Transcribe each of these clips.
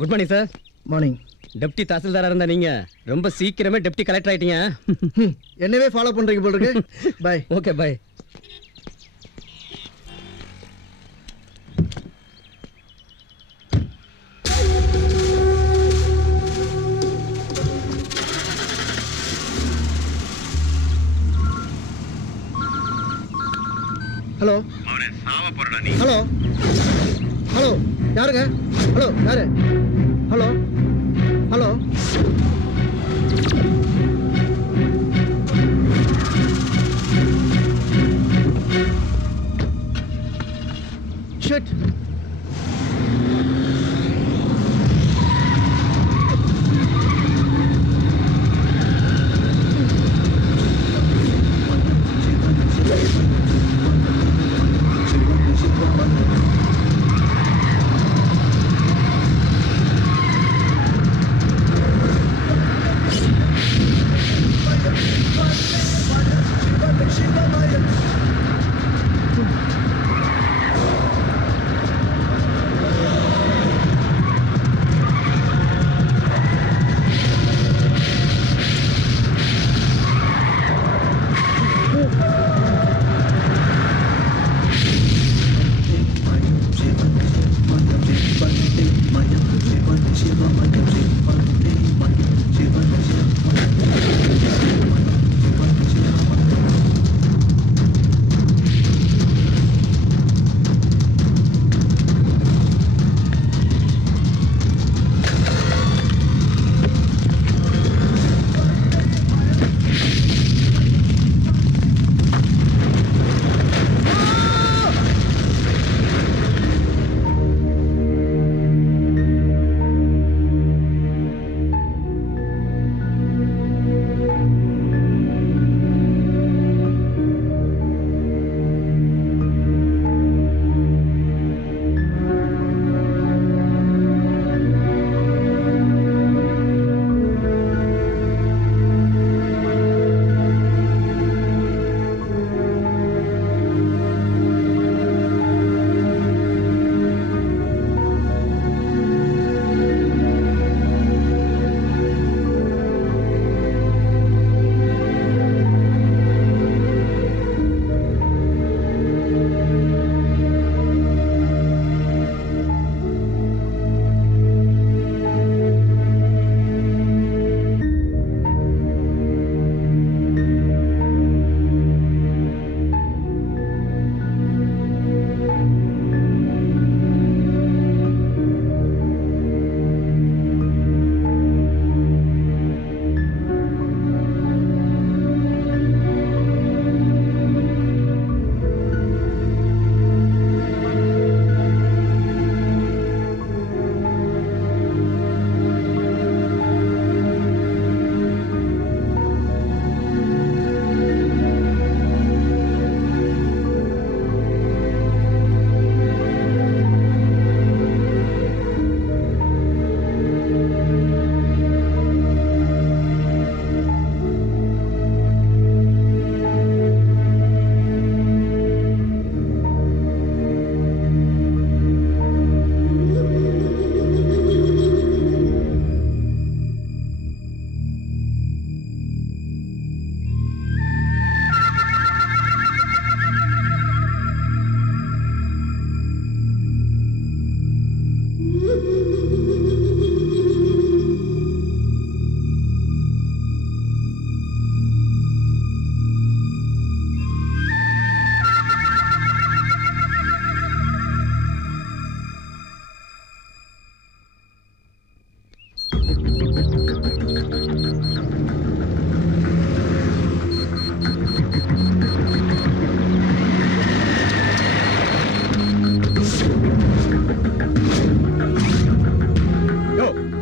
Good morning sir. Morning. Deputy தாசில்தாரா இருந்தா நீங்க ரொம்ப சீக்கிரமே டெப்டி கலெக்டர் ஆயிட்டீங்க. என்னவே ஃபாலோ பண்றீங்க போல இருக்கு. பை. Okay bye. ஹலோ. அவனே சாவ போறடா நீ. ஹலோ ஹலோ யாருங்க? ஹலோ யாரு? Hello hello. ஷிட்.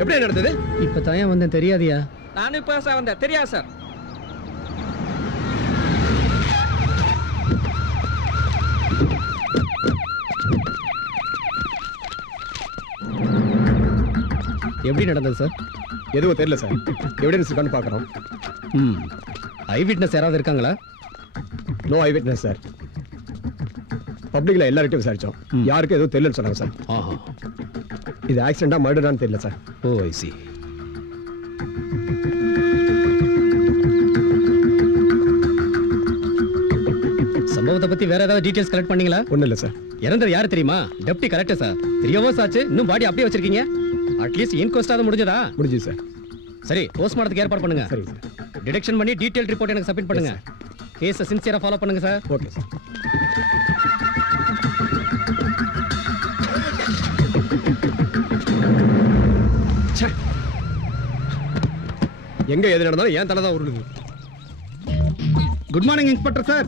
எப்படி நடந்தது? இப்ப தான் வந்தேன், தெரியாதியா? நானும் இப்ப சார் வந்தேன், தெரியாது சார். எப்படி நடந்தது சார்? எதுவும் தெரியல சார். எவிடன்ஸ் இருக்கான்னு பார்க்குறோம். ஐ விட்னஸ் யாராவது இருக்காங்களா? நோ ஐ விட்னஸ் சார். பப்ளிக்ல எல்லார்கிட்டையும் விசாரிச்சோம், யாருக்கும் எதுவும் தெரியலன்னு சொன்னாங்க சார். இது ஆக்சிடென்ட்டா மர்டரான்னு தெரியல சார். ஓ ஐ சி. சம்பவத்தை பத்தி வேற ஏதாவது டீடைல்ஸ் கலெக்ட் பண்ணீங்களா? ஒன்றும் இல்லை சார். இறந்தது யாரு தெரியுமா? Deputy collector sir. 3 hours ஆச்சு, இன்னும் பாடி அப்படியே வச்சிருக்கீங்க. அட்லீஸ்ட் இன்கொஸ்டாவது முடிஞ்சதா? முடிஞ்சு சார். சரி, போஸ்ட்மார்ட்டத்துக்கு ஏற்பாடு பண்ணுங்க. சரி சார். டிடெக்ஷன் பண்ணி டீடைல் ரிப்போர்ட் எனக்கு சப்மிட் பண்ணுங்க. கேஸை சின்சியரா ஃபாலோ பண்ணுங்க சார். Okay sir. எங்க எது நடந்தாலும் ஏன் தலை தான் உருளுது. Good morning inspector sir.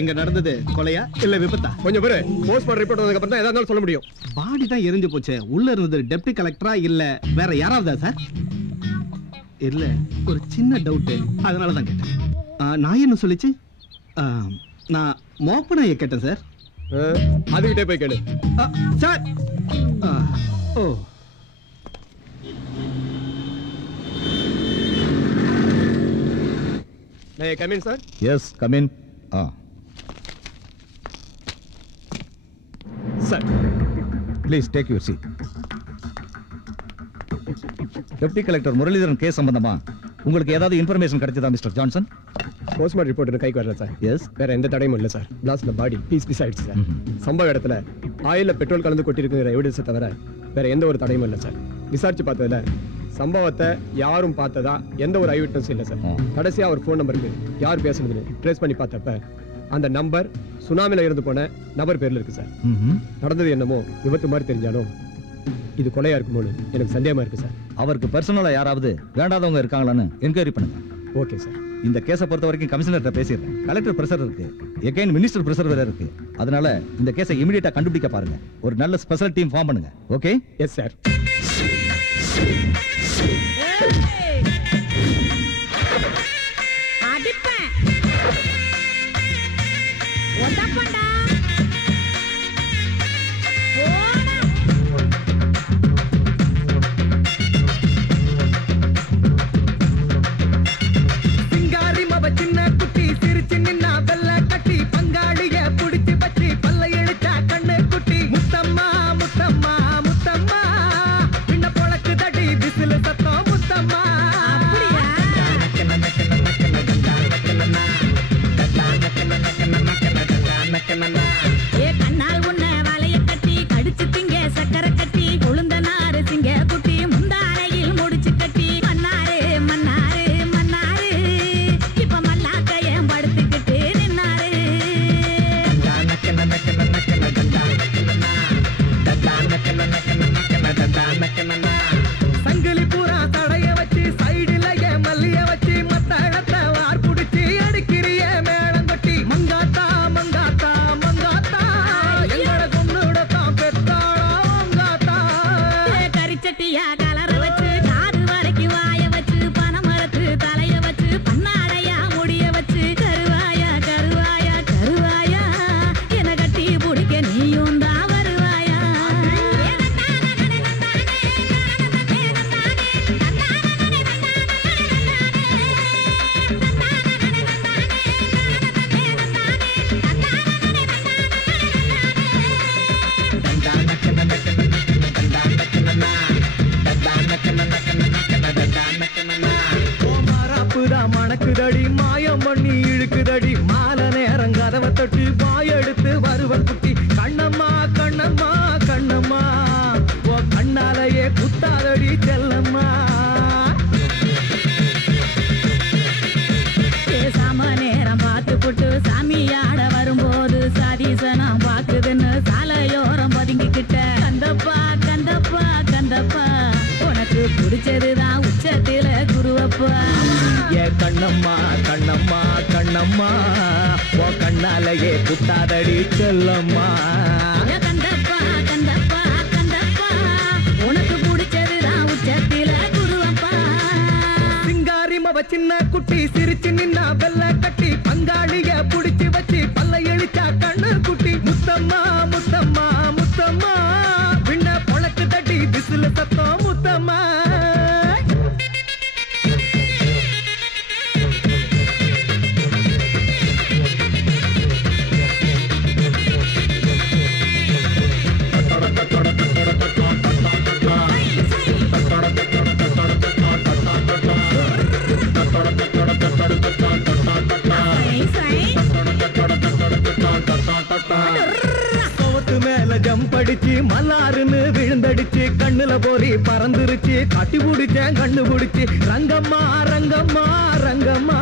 இங்க நடந்தது கொலையா இல்ல விபத்தா? கொஞ்சம் பேரு போஸ்ட்மார்ட்டம் ரிப்போர்ட் வந்ததுக்கு அப்புறம் தான் எதா இருந்தாலும் சொல்ல முடியும். பாடி தான் எரிஞ்சு போச்சு. உள்ள இருந்தது டெப்டி கலெக்டரா இல்ல வேற யாராவதா சார்? இல்ல ஒரு சின்ன டவுட், அதனால தான் கேட்டேன். நான் என்ன சொல்லிச்சு? நான் மோப்பனையை கேட்டேன் சார். அதுகிட்டே போய் கேளு. Sir oh come in sir. Yes come in. Sir please take your seat. Deputy collector Muralidharan case சம்பந்தமா உங்களுக்கு ஏதாவது இன்ஃபர்மேஷன் கிடைச்சதா மிஸ்டர் ஜான்சன்? போஸ்ட்மார்ட்டம் ரிப்போர்ட் எனக்கு கைக்கு வரல சார். எஸ். வேற எந்த தடையும் இல்லை சார். பிளாஸ்ட்ல பாடி பீஸ் ஆயிடுச்சு சார். சம்பவ இடத்துல ஆயில பெட்ரோல் கலந்து கொட்டிருக்குங்கிற எவிடன்ஸை தவிர வேற எந்த ஒரு தடையும் இல்லை சார். விசாரிச்சு பார்த்ததுல சம்பவத்தை யாரும் பார்த்ததா எந்த ஒரு ஐ விட்னஸ் இல்லை சார். கடைசியா ஒரு ஃபோன் நம்பருக்கு யார் பேசுனதுன்னு ட்ரேஸ் பண்ணி பார்த்தப்ப அந்த நம்பர் சுனாமில இருந்து போன நபர் பேர்ல இருக்கு சார். நடந்தது என்னமோ விபத்து மாதிரி தெரிஞ்சாலும் இது கொலையா இருக்குமோன்னு எனக்கு சந்தேகமா இருக்கு சார். அவருக்கு பர்சனலா யாராவது வேண்டாதவங்க இருக்காங்களான்னு என்கொயரி பண்ணுங்க. Okay sir. இந்த கேஸை பொறுத்த வரைக்கும் கமிஷனர்கிட்ட பேசிடுறேன். கலெக்டர் பிரஷர் இருக்கு, எகைன் மினிஸ்டர் பிரஷர் வேற இருக்கு. அதனால இந்த கேஸை இமிடியேட்டா கண்டுபிடிக்க பாருங்க. ஒரு நல்ல ஸ்பெஷல் டீம் ஃபார்ம் பண்ணுங்க. ஓகே? Yes sir. மணக்குதடி மாயம் பண்ணி இழுக்குதடி மாலை நேரம் கதவை தொட்டு பாய் எடுத்து வருவன் குட்டி. கண்ணம்மா கண்ணம்மா கண்ணம்மா ஓ கண்ணாலேயே குத்தாதடி செல்லம்மா. பேசாம நேரம் பார்த்து புட்டு சாமியாட வரும்போது சதீசனா பாக்குதுன்னு சாலையோரம் பதுங்கிக்கிட்ட. கந்தப்பா கந்தப்பா கந்தப்பா உனக்கு பிடிச்சதுதான் உச்சத்தில குருவப்பா. ஏ கண்ணம்மா கண்ணம்மா கண்ணம்மா ஓ கண்ணாலேயே குத்தாதடி செல்லம்மா. கந்தப்பா கந்தப்பா கந்தப்பா உனக்கு பிடிச்சதுதான் உச்சத்தில குருவப்பா. சிங்காரி மவ சின்ன குட்டி சிரிச்சு நின்னா வெள்ள கட்டி பங்காளிய புடிச்சு வச்சு பல்ல எழிச்சா கண்ணு குட்டி. முத்தம்மா முத்தம்மா முத்தம்மா விண்ண பொழக்கு தட்டி விசில சத்தம் முத்தம்மா. ஜம்படிச்சு மல்லாருன்னு விழுந்தடிச்சு கண்ணுல போரி பறந்துருச்சு கட்டி பிடிச்சேன் கண்ணு பிடிச்சு ரங்கம்மா ரங்கம்மா ரங்கம்மா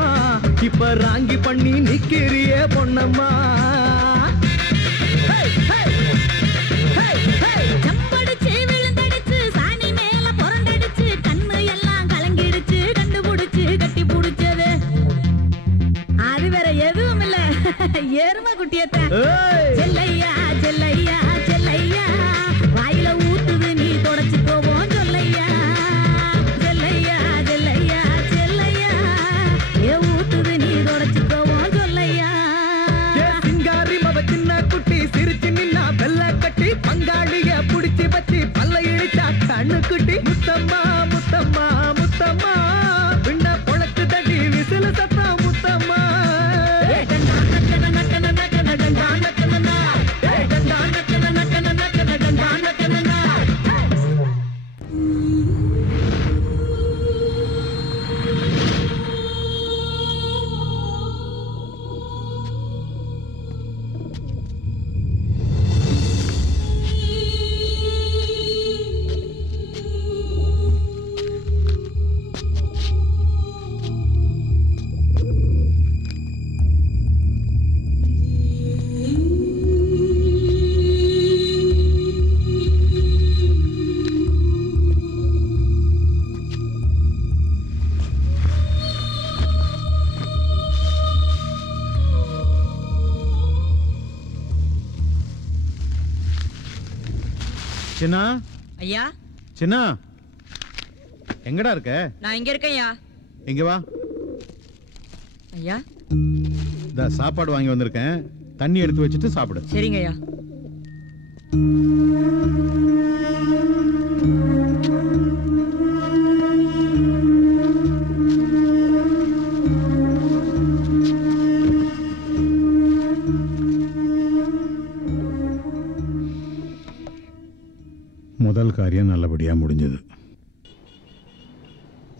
இப்ப ராங்கி பண்ணி நிக்கிறியே பொன்னம்மா ஜம்படிச்சு விழுந்தடிச்சு சாணி மேல புரண்டடிச்சு கண்ணு எல்லாம் கலங்கிடுச்சு கண்டுபிடிச்சு கட்டி பிடிச்சது அது வேற எதுவும் இல்ல எருமை குட்டியத்தான் செல்லையா செல்லையா செல்லையா வாயில ஊத்துது நீ தொடச்சு போவோம் சொல்லையா செல்லையா செல்லையா செல்லையா ஏ ஊத்துது நீ தொடச்சு போவோம் சொல்லையா சிங்காரி மவ சின்ன குட்டி சிரிச்சு நின்னா வெள்ள கட்டி பங்காளிய புடிச்சு வச்சு பல்ல இழிச்சா கண்ணு குட்டி முத்தம்மா முத்தம்மா முத்தம்மா பின்ன பொழக்கு தட்டி விசில சத்தா முத்தம்மா சின்னா ஐயா சின்னா எங்கடா இருக்க? நான் இங்க இருக்கேன்யா. இங்க வா. ஐயா இந்த சாப்பாடு வாங்கி வந்திருக்கேன், தண்ணி எடுத்து வச்சுட்டு சாப்பிடு. சரிங்க ஐயா. முதல் காரியம் நல்லபடியா முடிஞ்சது.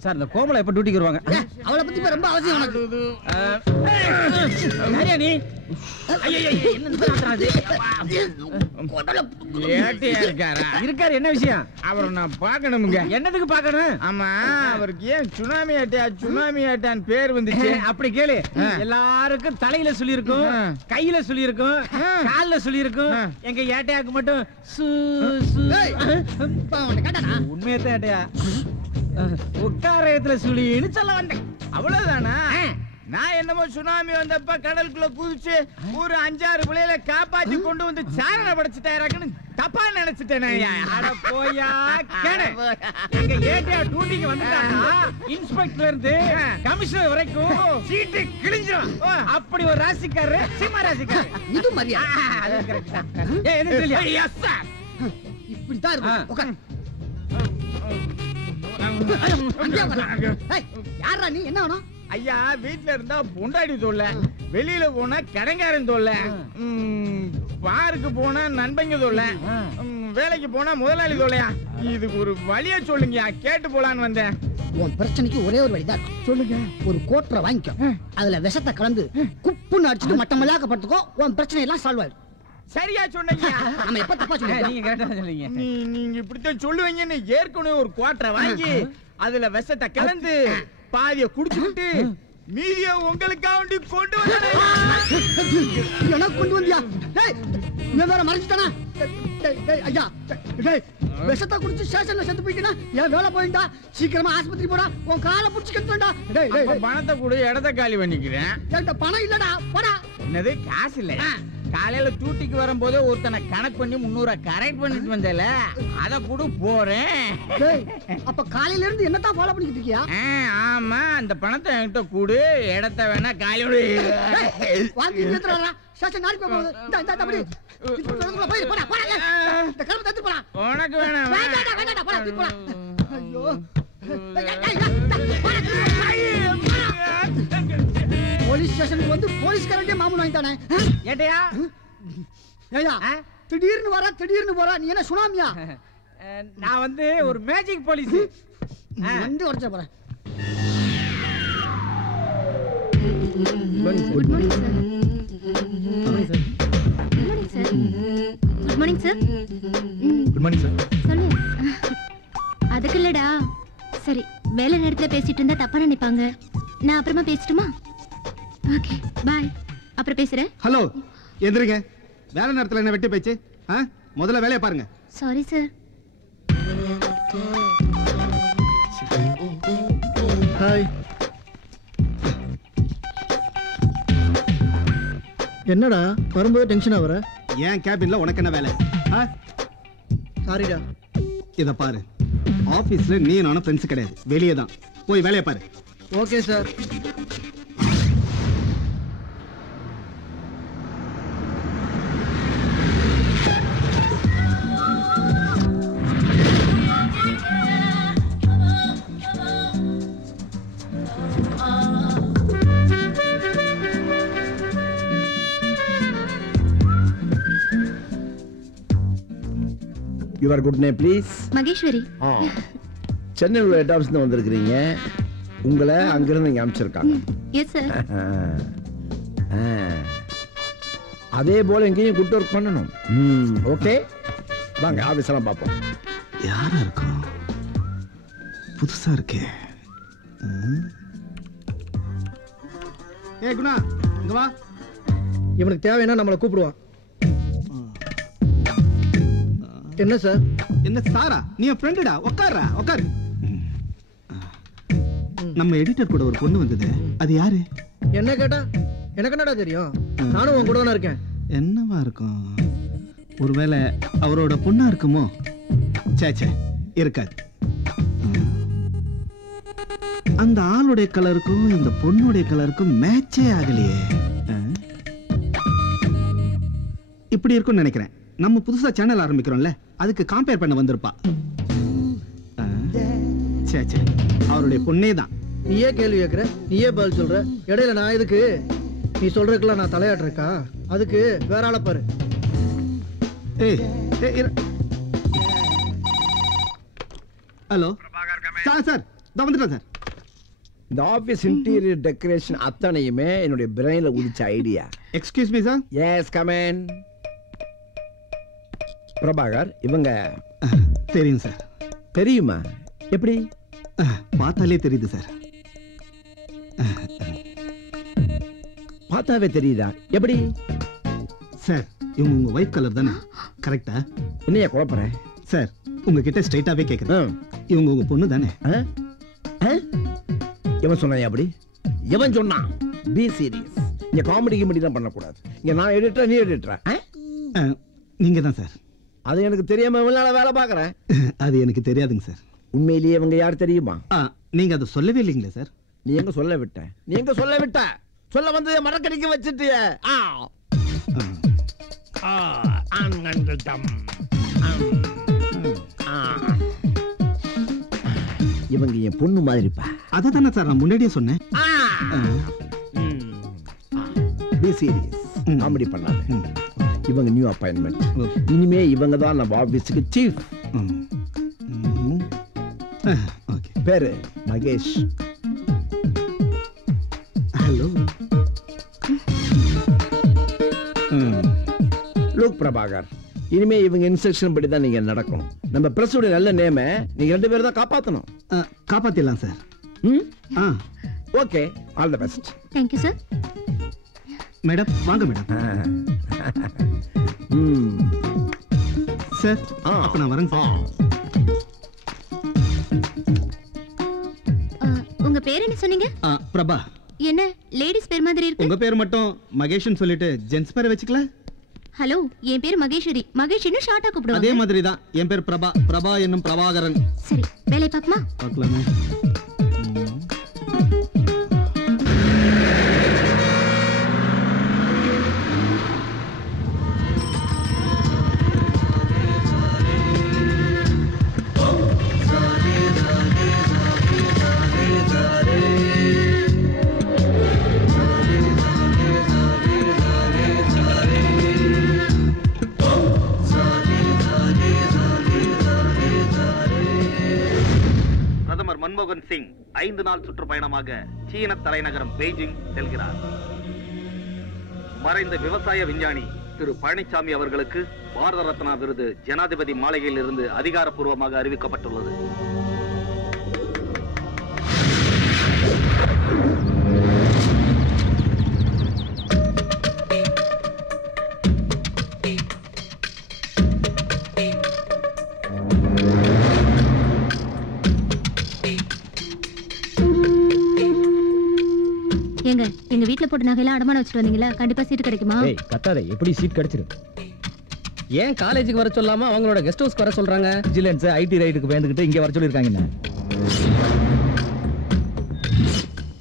சார் இந்த கோமலா எப்ப டியூட்டிக்கு வருவாங்க? அவளை பத்தி இப்ப ரொம்ப அவசியம் உனக்கு. யாரியா நீ? இருக்காரு, என்ன விஷயம்? அவரை நான் பார்க்கணுமுங்க. என்னதுக்கு பார்க்கணும்? ஆமா, அவருக்கு ஏன் சுனாமி ஆட்டான்னு பேர் வந்துச்சு? அப்படி கேளு. எல்லாருக்கும் தலையில சொல்லி இருக்கும், கையில சொல்லி இருக்கும், கால்ல சொல்லி இருக்கும். எங்க ஏட்டையாக்கு மட்டும் உண்மையத்தான் ஏட்டையா உட்காரத்துல சுழின்னு சொல்ல வந்தேன். அவ்வளவுதானா? நான் என்னமோ சுனாமி வந்தப்ப கடலுக்குள்ள குதிச்சு ஒரு 5-6 பிள்ளைகளை காப்பாத்தி கொண்டு வந்து சாரண படைச்சுட்டாருன்னு தப்பா நினைச்சிட்டேன். போயா கேடு. எங்க ஏட்டையா டியூட்டிக்கு வந்துட்டாங்கன்னா இன்ஸ்பெக்டர் இருந்து கமிஷனர் வரைக்கும் சீட்டு கிழிஞ்சிரும். அப்படி ஒரு ராசிக்காரரு சிம்ம ராசிக்காரரு. இது மரியா? அது கரெக்ட் தான். என்ன தெரியல? Yes sir. இப்படிதான் இருக்கும். உட்கார். யாரா நீ? என்ன வேணும்? ஐயா, வீட்டுல இருந்தா பொண்டாடி தொல்லை, வெளியில போனா கடங்காரன் தொல்லை, பாருக்கு போனா நண்பங்க தொல்லை, வேலைக்கு போனா முதலாளி தொல்லையா? இதுக்கு ஒரு வழிய சொல்லுங்க, கேட்டு போலான்னு வந்தேன். உன் பிரச்சனைக்கு ஒரே ஒரு வழிதான் இருக்கு. சொல்லுங்க. ஒரு கோட்டரை வாங்கிக்கோ, அதுல விஷத்தை கலந்து குப்புன்னு அடிச்சுட்டு மட்டமல்லாக்க படுத்துக்கோ, உன் பிரச்சனை எல்லாம் சால்வ் ஆயிடும். சரியா சொன்னீங்க. நம்ம எப்ப தப்பா சொல்லுங்க? நீங்க கரெக்டா சொல்றீங்க. நீங்க இப்படித்தான் சொல்லுவீங்கன்னு ஏற்கனவே ஒரு குவாட்டரை வாங்கி அதுல விஷத்தை கலந்து பாதிய குடிச்சுட்டு மீதிய உங்களுக்காண்டி கொண்டு வந்தேன். கொண்டு வந்தியா? இவன் வேற மறைச்சிட்டானா? ஐயா, விஷத்தை குடிச்சு ஸ்டேஷன்ல செத்து போயிட்டா என் வேலை போயிட்டா. சீக்கிரமா ஆஸ்பத்திரி போடா, உன் காலை புடிச்சு கட்டுடா. பணத்தை கூட இடத்த காலி பண்ணிக்கிறேன். என்கிட்ட பணம் இல்லடா, போடா. என்னது காசு இல்ல? காலையில டூட்டிக்கு வரும்போது ஒருத்தனை கணக்கு பண்ணி 300 கரெக்ட் பண்ணிட்டு வந்தேல, அத கூட போறேன். அப்ப காலையில இருந்து என்னதான் ஃபாலோ பண்ணிட்டு இருக்கியா? ஆமா, அந்த பணத்தை என்கிட்ட கூடு, இடத்த வேணா காலையோட வாங்கி ஏத்துறடா. ஸ்டேஷன் நாளைக்கு போகுது. இந்த தம்பி இப்போ சொல்லுங்க, போய் போடா போடா. இந்த கலம தத்து போடா. உனக்கு வேணாம். வேண்டாடா வேண்டாடா, போடா தூக்கு போடா. ஐயோ, போலீஸ் ஸ்டேஷனுக்கு வந்து போலீஸ்காரன்டே மாமூல் வாங்கிட்டானே. ஏட்டையா ஏயா திடீர்னு வர திடீர்னு போற, நீ என்ன சுனாமியா? நான் வந்து ஒரு மேஜிக் போலீஸ். வந்து உடச்ச போறேன். Good morning sir. Good morning sir. Good morning sir. Good good morning sir. Good morning sir. சொல்லு. அதுக்கு இல்லடா. சரி, வேலை நேரத்துல பேசிட்டு இருந்தா தப்பா நினைப்பாங்க. நான் அப்புறமா பேசட்டுமா? Okay, by. அப்புறம் பேசுறேன். ஹலோ, எந்திரிங்க. வேலை நேரத்துல என்ன வெட்டி பேச்சு? முதல்ல வேலையை பாருங்க. Sorry sir. ஹாய். என்னடா வரும்போது டென்ஷன் ஆகுற? ஏன் கேபின்ல உனக்கு என்ன வேலை? சாரிடா. இத பாரு, ஆபீஸ்ல நீ நானும் ஃப்ரெண்ட்ஸ் கிடையாது, வெளியே தான். போய் வேலையை பாரு. Okay sir. Your good name please? Maheswari. சென்னையில் ஹெட் ஆஃபீஸ் வந்திருக்கிறீங்க. உங்களை அங்கிருந்து இங்கே அனுப்பிச்சிருக்காங்க. Yes sir. அதே போல எங்கேயும் குட் ஒர்க் பண்ணணும். ஓகே, வாங்க ஆஃபீஸ் எல்லாம் பார்ப்போம். யாரா இருக்கும்? புதுசா இருக்கே. ஏய் குணா, இங்க வா. இவனுக்கு தேவைன்னா நம்மளை கூப்பிடுவான். என்ன சார்? என்ன சாரா? நீ என் ஃப்ரெண்டுடா. உட்கார்றா, உட்காரு. நம்ம எடிட்டர் கூட ஒரு பொண்ணு வந்தது, அது யாரு? என்ன கேட்டா எனக்கு என்னடா தெரியும்? நானும் உன் கூட தானே இருக்கேன். என்னவா இருக்கும்? ஒருவேளை அவரோட பொண்ணா இருக்குமோ? சே, இருக்காது. அந்த ஆளுடைய கலருக்கும் இந்த பொண்ணுடைய கலருக்கும் மேட்சே ஆகலையே. இப்படி இருக்கும்னு நினைக்கிறேன். நம்ம புதுசா சேனல் ஆரம்பிக்கிறோம்ல, அதுக்கு கம்பேர் பண்ண வந்திருப்பா. சே, அவருடைய பொண்ணே தான். நீயே கேள்வி கேட்குற, நீயே பதில் சொல்ற. இடையில நான் இதுக்கு நீ சொல்றதுக்குலாம் நான் தலையாட்டுறக்கா? அதுக்கு வேற ஆளை பாரு. ஹலோ சார், இதோ வந்துட்டேன் சார். இந்த ஆஃபீஸ் இன்டீரியர் டெக்கரேஷன் அத்தனையுமே என்னுடைய பிரெயினில் உதிச்ச idea. Excuse me sir. Yes, come in. Prabhakar இவங்க தெரியும் சார். தெரியுமா? எப்படி? பார்த்தாலே தெரியுது சார். பார்த்தாவே தெரியுதா? எப்படி சார்? இவங்க உங்க ஒயிட் கலர் தானே? கரெக்டா? என்னையா குழப்பறேன் சார்? உங்ககிட்ட ஸ்ட்ரைட்டாவே கேட்குறேன், இவங்க உங்க பொண்ணு தானே? எவன் சொன்னான்? அப்படி எவன் சொன்னான்? Be serious. இங்க காமெடி கிமெடி தான் பண்ணக்கூடாது. இங்க நான் எடிட்டர், நீ எடிட்டர். நீங்க தான் சார். அது எனக்கு தெரியாம இவ்வளவு வேலை பார்க்கறேன். அது எனக்கு தெரியாதுங்க சார். உண்மையிலேயே இவங்க யார் தெரியுமா? நீங்க அதை சொல்லவே இல்லைங்களே சார். நீ எங்க சொல்ல விட்ட? நீ எங்க சொல்ல விட்ட? சொல்ல வந்து மரக்கடிக்க வச்சிட்டிய. இவங்க என் பொண்ணு மாதிரிப்பா. அதை தானே சார் நான் முன்னாடியே சொன்னேன். பி சீரியஸ், காமெடி பண்ணாத. இவங்க நியூ அப்பாயின்மெண்ட். இனிமே இவங்க தான் நம்ம ஆபீஸுக்கு சீஃப். பேரு மகேஷ். ஹலோ. லூக் பிரபாகர், இனிமே இவங்க இன்ஸ்ட்ரக்ஷன் படி தான் நீங்க நடக்கணும். நம்ம பிரஸ் உடைய நல்ல நேம நீங்க 2 பேரும் தான் காப்பாத்தணும். காப்பாத்திடலாம் sir. Okay, all the best. Thank you sir. Madam வாங்க மேடம். சார் அப்ப நான் வரேன் சார். உங்க பேர் என்ன சொன்னீங்க? பிரபா. என்ன லேடிஸ் பேர் மாதிரி இருக்கு? உங்க பேர் மட்டும் மகேஷ்னு சொல்லிட்டு ஜென்ஸ் பேரை வச்சுக்கல? ஹலோ, என் பேர் மகேஸ்வரி. மகேஷ்னு ஷார்ட்டா கூப்பிடுவாங்க. அதே மாதிரி தான் என் பேர் பிரபா. பிரபா என்னும் பிரபாகரன். சரி, வேலை பார்ப்போமா? பார்க்கலாமே. மன்மோகன் சிங் 5 நாள் சுற்றுப்பயணமாக சீன தலைநகரம் பெய்ஜிங் செல்கிறார். மறைந்த விவசாய விஞ்ஞானி திரு பழனிசாமி அவர்களுக்கு பாரத ரத்னா விருது ஜனாதிபதி மாளிகையில் இருந்து அதிகாரப்பூர்வமாக அறிவிக்கப்பட்டுள்ளது. ஏங்க எங்க வீட்ல போட்ட நகையெல்லாம் அடமானம் வச்சுட்டு வந்தீங்களா? கண்டிப்பா சீட் கிடைக்குமா? ஏய் கத்தாதே, எப்படி சீட் கிடைச்சிரும்? ஏன் காலேஜுக்கு வர சொல்லாம அவங்களோட கெஸ்ட் ஹவுஸ்க்கு வர சொல்றாங்க? விஜிலன்ஸ் ஐடி ரைடுக்கு பயந்துகிட்டு இங்க வர சொல்லிருக்காங்க.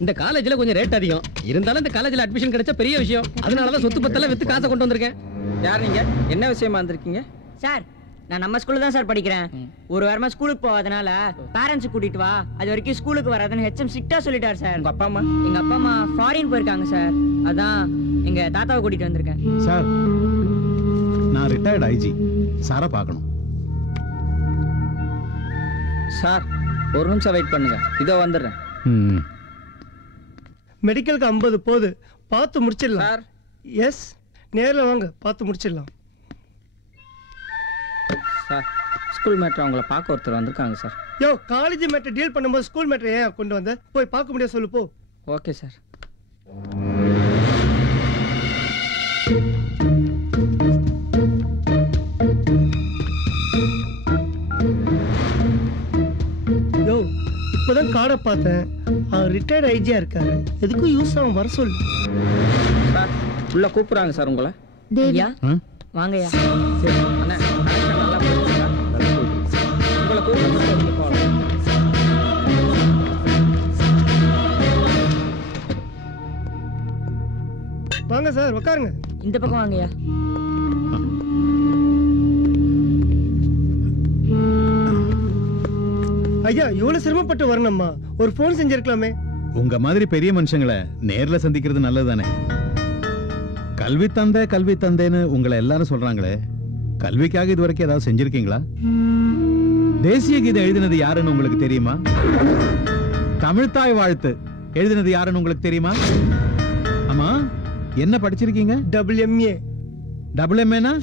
இந்த காலேஜ்ல கொஞ்சம் ரேட் அதிகம் இருந்தாலும் இந்த காலேஜ்ல அட்மிஷன் கிடைச்ச பெரிய விஷயம். அதனாலதான் சொத்து பத்தெல்லாம் வித்து காசை கொண்டு வந்திருக்கேன். யார் நீங்க? என்ன விஷயமா வந்திருக்கீங்க? சார் நான் நம்ம ஸ்கூல்ல தான் சார் படிக்கிறேன். ஒரு வாரமா ஸ்கூலுக்கு போகாதனால பேரண்ட்ஸ் கூட்டிட்டு வா, அது வரைக்கும் ஸ்கூலுக்கு வராதுன்னு ஹெச்எம் ஸ்ட்ரிக்ட்டா சொல்லிட்டார் சார். உங்க அப்பா அம்மா? எங்க அப்பா அம்மா ஃபாரின் போயிருக்காங்க சார். அதான் எங்க தாத்தாவை கூட்டிட்டு வந்திருக்கேன். சார் நான் ரிட்டையர்ட் ஐஜி சாரை பார்க்கணும். சார் ஒரு நிமிஷம் வெயிட் பண்ணுங்க, இதோ வந்துடுறேன். மெடிக்கலுக்கு 50 போகுது, பார்த்து முடிச்சிடலாம் சார். எஸ், நேரில் வாங்க, பார்த்து முடிச்சிடலாம் சார். ஸ்கூல் மேட்ரு அவங்கள பார்க்க ஒருத்தர் வந்திருக்காங்க சார். யோ, காலேஜ் மேட்டர் டீல் பண்ணும்போது ஸ்கூல் மேட்டர் ஏன் கொண்டு வந்த? போய் பார்க்க முடியாது, சொல்லு போ. Okay sir. யோ, இப்போதான் கார்டை பார்த்தேன். அவர் ரிட்டையர்ட் ஐஜியா இருக்காரு, எதுக்கும் யூஸ் ஆகும், வர சொல்லு. சார் உள்ள கூப்பிடுறாங்க சார் உங்களை. தேவியா வாங்கயா. சரி அண்ணா, கனெக்ஷன் நல்லா போகுதுங்களா? உங்களை கூப்பிடுறாங்க, போகலாம். வாங்க சார், உட்காருங்க. இந்த பக்கம் வாங்கயா. ஐயா, இவ்வளவு சிரமப்பட்டு வரணும்மா, ஒரு போன் செஞ்சிருக்கலாமே. உங்க மாதிரி பெரிய மனுஷங்களை நேர்ல சந்திக்கிறது நல்லதுதானே. கல்வி தந்தை கல்வி தந்தைன்னு உங்களை எல்லாரும் சொல்றாங்களே, கல்விக்காக இது வரைக்கும் ஏதாவது செஞ்சிருக்கீங்களா? தேசிய கீதம் எழுதினது யாருன்னு உங்களுக்கு தெரியுமா? தமிழ்த்தாய் வாழ்த்து எழுதினது யாருன்னு உங்களுக்கு தெரியுமா? ஆமா, என்ன படிச்சிருக்கீங்க? WMA. WMAனா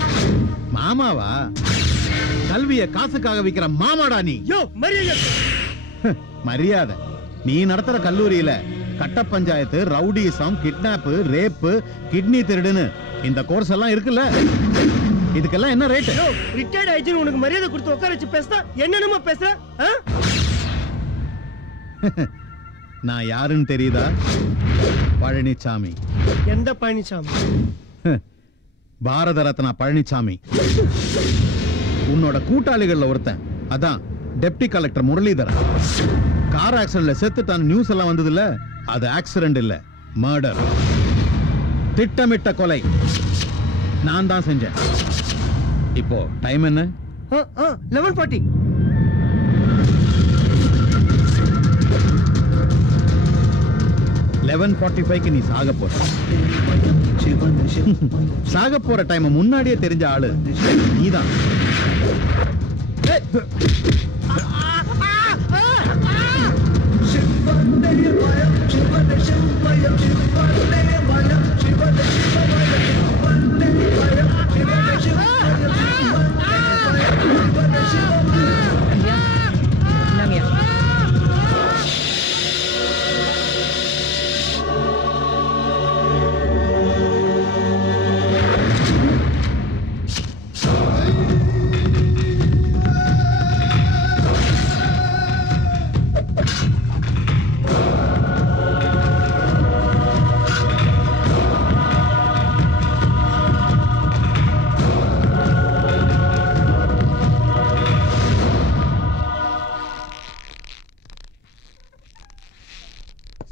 மாமாவா? கல்விய காசுக்காக விக்கிற மாமாடா நீ. யோ, மரியாதை. மரியாதை? நீ நடத்துற கல்லூரியில கட்ட panchayat, rowdyism, kidnap, rape, kidney திருடுன்னு இந்த கோர்ஸ் எல்லாம் இருக்குல்ல, இதுக்கெல்லாம் என்ன ரேட்? யோ, ரிட்டையர்ட் ஐஜி உனக்கு மரியாதை கொடுத்து உட்கார வச்சு பேசுறா, என்னென்னமோ பேசுற? நான் யாருன்னு தெரியுதா? பழனிசாமி. எந்த பழனிசாமி? பாரத ரத்னா பழனிசாமி. உன்னோட கூட்டாளிகள்ல ஒருத்தன். அதான் டெப்டி கலெக்டர் முரளிதரன். கார் ஆக்சிடென்ட்ல செத்துட்டான் நியூஸ் எல்லாம் வந்ததுல, அது ஆக்சிடென்ட் இல்ல, மர்டர். திட்டமிட்ட கொலை நான் தான் செஞ்சேன். இப்போ டைம் என்ன? 11:40. 11:45 நீ சாக போற. சாக போற டைம் முன்னாடியே தெரிஞ்ச ஆளு நீதான்.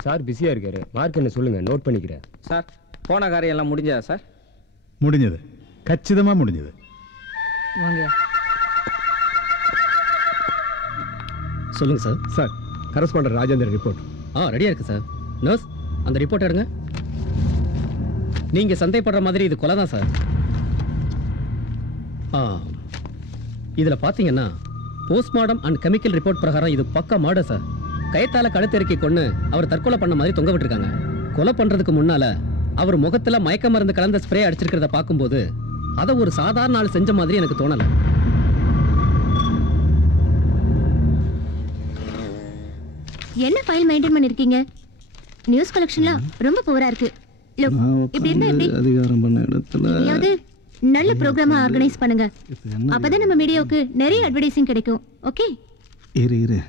சார் பிஸியா இருக்காரு, மார்க் என்ன சொல்லுங்க, நோட் பண்ணிக்கிறேன். சார் போன காரியம் எல்லாம் முடிஞ்சதா சார்? முடிஞ்சது, கச்சிதமா முடிஞ்சது. வாங்கயா. சொல்லுங்க sir. Sir, correspondent Rajendran report. ரெடியா இருக்கு சார். நர்ஸ், அந்த ரிப்போர்ட் எடுங்க. நீங்க சந்தேகப்படுற மாதிரி இது கொலை தான் சார். இதுல பாத்தீங்கன்னா போஸ்ட்மார்டம் அண்ட் கெமிக்கல் ரிப்போர்ட் பிரகாரம் இது பக்கா மர்டர் சார். கயத்தால கழுத்தெருக்கி கொண்டு அவர் தற்கொலை பண்ண மாதிரி தொங்க விட்டுருக்காங்க. கொலை பண்றதுக்கு முன்னால அவர் முகத்துல மயக்க மருந்து கலந்த ஸ்ப்ரே அடிச்சிருக்கிறத பார்க்கும்போது அதை ஒரு சாதாரண ஆள் செஞ்ச மாதிரி எனக்கு தோணல. என்ன ஃபைல் மெயின்டைன் பண்ணிருக்கீங்க? நியூஸ் கலெக்ஷன்லாம் ரொம்ப புவரா இருக்கு. லுக், இப்படி இருந்தா எப்படி? அதிகாரம் பண்ண இடத்துல எதையாவது நல்ல ப்ரோக்ராமா ஆர்கனைஸ் பண்ணுங்க. அப்பதான் நம்ம மீடியாவுக்கு நிறைய அட்வர்டைசிங் கிடைக்கும். ஓகே? இரு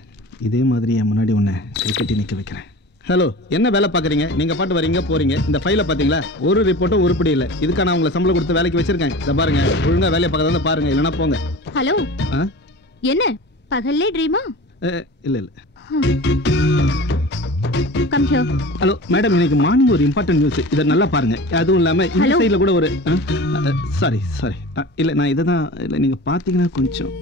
இதே மாதிரி என் முன்னாடி உன்னை கை கட்டி நிற்க வைக்கிறேன். ஹலோ, என்ன வேலை பார்க்குறீங்க? நீங்கள் பாட்டு வரீங்க போறீங்க. இந்த ஃபைலை பார்த்தீங்களா? ஒரு ரிப்போர்ட்டும் உருப்படி இல்லை. இதுக்காக நான் உங்களை சம்பளம் கொடுத்து வேலைக்கு வச்சிருக்கேன். இதை பாருங்க, ஒழுங்காக வேலையை பார்க்கறதா பாருங்க, இல்லைன்னா போங்க. ஹலோ, என்ன பகல்லே ட்ரீமா? இல்லை கம் ஹியர். ஹலோ மேடம், இன்னைக்கு மார்னிங் ஒரு இம்பார்ட்டன்ட் நியூஸ். இதை நல்லா பாருங்க. அதுவும் இல்லாமல் இந்த சைடில் கூட ஒரு சாரி இல்லை, நான் இதை தான் இல்லை, நீங்கள் பார்த்தீங்கன்னா கொஞ்சம்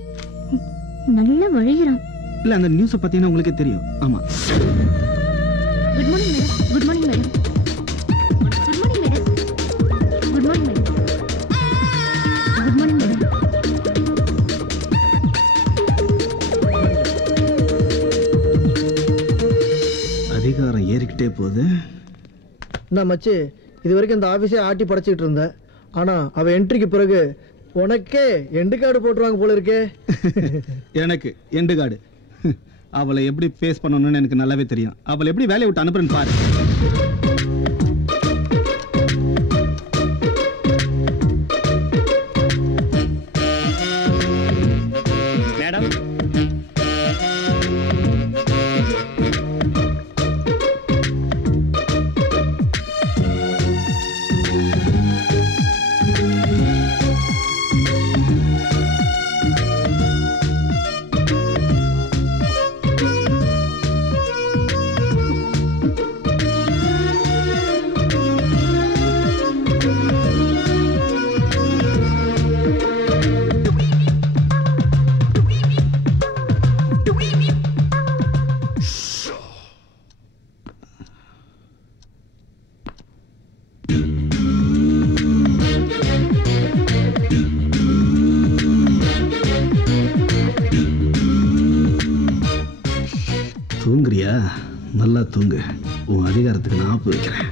நல்ல வழிகிறான். இல்லை, அந்த நியூஸை பார்த்தீங்கன்னா உங்களுக்கே தெரியும். ஆமாம். Good morning madam. Good morning madam. Good morning madam. Good morning madam. Good morning madam. அதிகாரம் ஏறிக்கிட்டே போகுது. நான் மச்சி இது வரைக்கும் இந்த ஆஃபீஸே ஆட்டி படைச்சிக்கிட்டு இருந்தேன். ஆனால் அவள் என்ட்ரிக்கு பிறகு உனக்கே எண்டு கார்டு போட்டுருவாங்க போல இருக்கே. எனக்கு எண்டு கார்டு? அவளை எப்படி ஃபேஸ் பண்ணணும்னு எனக்கு நல்லாவே தெரியும். அவளை எப்படி வேலையை விட்டு அனுப்புறேன்னு பாரு. மேடம், தூங்குறியா? நல்லா தூங்கு. உன் அதிகாரத்துக்கு நான் ஆப்பு வைக்கிறேன்.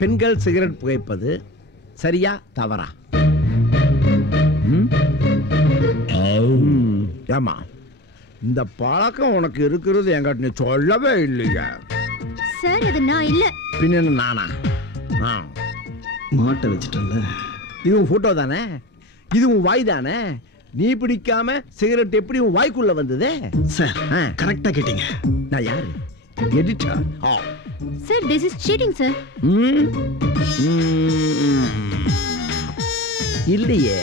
பெண்கள் சிகரெட் புகைப்பது சரியா தவறா? ஏமா, இந்த பழக்கம் உனக்கு இருக்கிறது என்கிட்ட நீ சொல்லவே இல்லையா? சார், அது நான் இல்ல. பின்ன நானா? மாட்டை வச்சுட்டல. இதுவும் போட்டோ தானே? இதுவும் வாய் தானே? நீ பிடிக்காம சிகரெட் எப்படி உன் வாய்க்குள்ள வந்தது? சார், கரெக்டா கேட்டீங்க. நான் யாரு? Editor. Sir, this is seating sir. இல்லையே,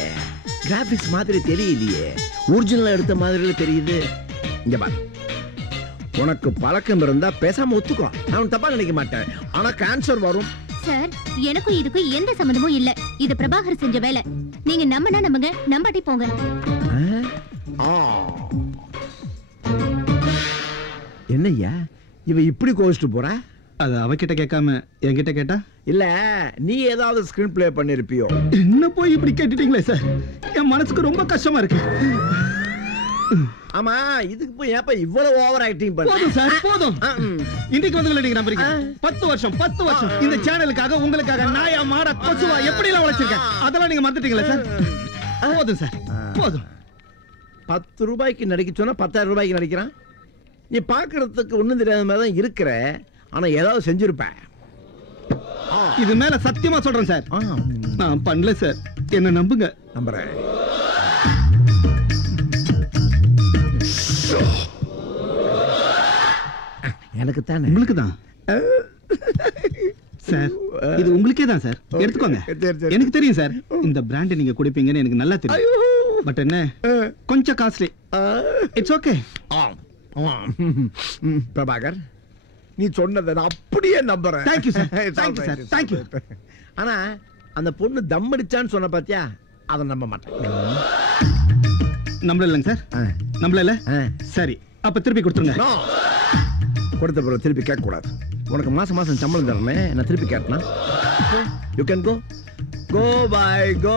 கிராபிக்ஸ் மாதிரி தெரியலையே, ஒரிஜினல் எடுத்த மாதிரி தெரியுது. இங்க பாரு, உனக்கு பழக்கம் இருந்தா பேசாம ஒத்துக்கோ, நான் தப்பா நினைக்க மாட்டேன். ஆனா கேன்சர் வரும். சார், எனக்கும் இதுக்கும் எந்த சம்பந்தமும் இல்ல. இது பிரபாகர் செஞ்ச வேலை. நீங்க நம்பனா நம்புங்க, நம்பாட்டி போங்க. என்னய்யா இவ இப்படி கோவிச்சுட்டு போற? அது அவகிட்ட கேட்காம என்கிட்ட கேட்டா? இல்ல, நீ ஏதாவது ஸ்கிரீன் பிளே பண்ணிருப்பியோ? என்ன போய் இப்படி கேட்டுட்டீங்களே சார், என் மனசுக்கு ரொம்ப கஷ்டமா இருக்கு. ஆமா, இதுக்கு போய் ஏப்பா இவ்வளவு ஓவர் ஆக்டிங் பண்ண? போதும் சார், போதும். இன்னைக்கு வந்து நீங்க நம்புறீங்க? 10 வருஷம் இந்த சேனலுக்காக உங்களுக்காக நாயா மாட கொசுவா எப்படி எல்லாம் உழைச்சிருக்கேன். அதெல்லாம் நீங்க மறந்துட்டீங்களா சார்? போதும் சார், போதும். 10 ரூபாய்க்கு நடிக்க சொன்னா 10,000 ரூபாய்க்கு நடிக்கிறான். நீ பாக்குறதுக்கு ஒண்ணும் தெரியாத மாதிரி தான் இருக்கிற. ஆனா ஏதாவது செஞ்சிருப்பேன். இது மேல சத்தியமா சொல்றேன் சார், நான் பண்ணல சார், என்ன நம்புங்க. நம்புறேன். எனக்கு தானே. உங்களுக்கு தான் சார், இது உங்களுக்கே தான் சார், எடுத்துக்கோங்க. எனக்கு தெரியும் சார், இந்த பிராண்ட் நீங்க குடிப்பீங்கன்னு எனக்கு நல்லா தெரியும். பட் என்ன கொஞ்சம் காஸ்ட்லி. It's okay. பிரபாகர், நீ சொன்னதை நான் அப்படியே நம்புறேன். Thank you sir, thank you sir, thank you. ஆனா அந்த பொண்ணு தம் அடிச்சான்னு சொன்ன பாத்தியா, அதை நம்ப மாட்டேன். நம்பல இல்லைங்க சார், நம்பல இல்ல. சரி, அப்ப திருப்பி கொடுத்துருங்க. கொடுத்த பிறகு திருப்பி கேட்க கூடாது. உனக்கு மாசம் மாசம் சம்பளம் தரனே, நான் திருப்பி கேட்டனா you can go. Go bye go.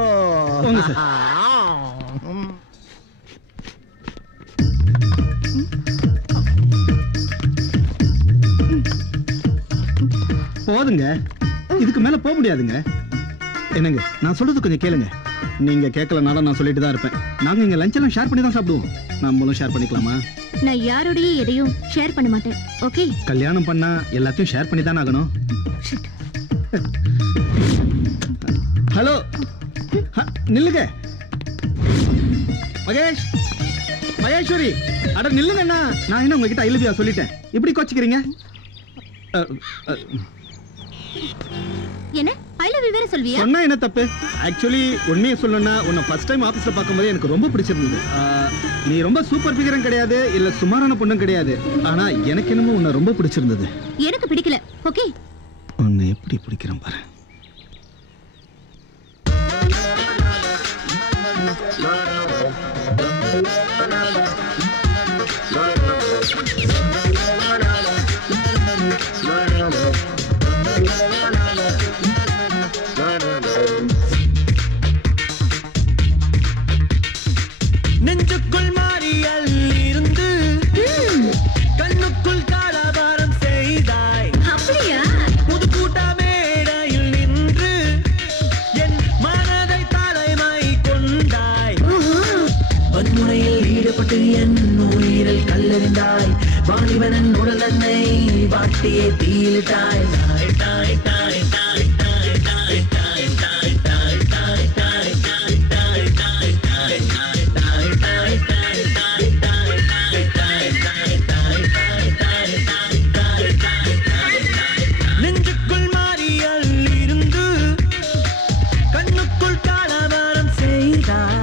போதுங்க, இதுக்கு மேல போக முடியாதுங்க. என்னங்க, நான் சொல்றது கொஞ்சம் கேளுங்க. நீங்க கேட்கலனாலும் நான் சொல்லிட்டு தான் இருப்பேன். நாங்க இங்க லஞ்ச் எல்லாம் ஷேர் பண்ணி தான் சாப்பிடுவோம். நம்மளும் ஷேர் பண்ணிக்கலாமா? நான் யாரோடையும் எதையும் ஷேர் பண்ண மாட்டேன். ஓகே? கல்யாணம் பண்ணா எல்லாத்தையும் ஷேர் பண்ணி தானே ஆகணும். ஹலோ, நில்லுங்க. மகேஷ், மகேஸ்வரி, அட நில்லுங்கண்ணா. நான் என்ன உங்ககிட்ட ஐ லவ் யூ சொல்லிட்டேன், இப்படி கோச்சிக்கிறீங்க? என்ன ஐ லவ் யூ வேற சொல்வியா? சொன்னா என்ன தப்பு? ஆக்சுவலி உண்மையை சொல்லணும்னா, உன்னை ஃபர்ஸ்ட் டைம் ஆபீஸ்ல பார்க்கும்போது எனக்கு ரொம்ப பிடிச்சிருந்தது. நீ ரொம்ப சூப்பர் ஃபிகரும் கிடையாது, இல்ல சுமாரான பொண்ணும் கிடையாது. ஆனா எனக்கு என்னமோ உன்னை ரொம்ப பிடிச்சிருந்தது. எனக்கு பிடிக்கல. ஓகே? உன்னை எப்படி பிடிக்கிறேன் பாரு. நெஞ்சுக்குள் மாறியல் இருந்து கண்ணுக்குள் காலபாரம் செய்தாய். அப்படியா? புது கூட்ட மேடையில் நின்று என் மனதை தலைமை கொண்டாய். வன்முறையில் ஈடுபட்டு என் உயிரில் கல்லறிந்தாய். வாலிபனன் உடல் என்னை வாட்டியே தீயிட்டாய். தாய் தாய் தாய் தாய் தாய் தாய் தாய் தாய் தாய் தாய் தாய் தாய் தாய் தாய் நெஞ்சுக்குள் மாறியல் இருந்து கண்ணுக்குள் காலபாரம் செய்தாய்.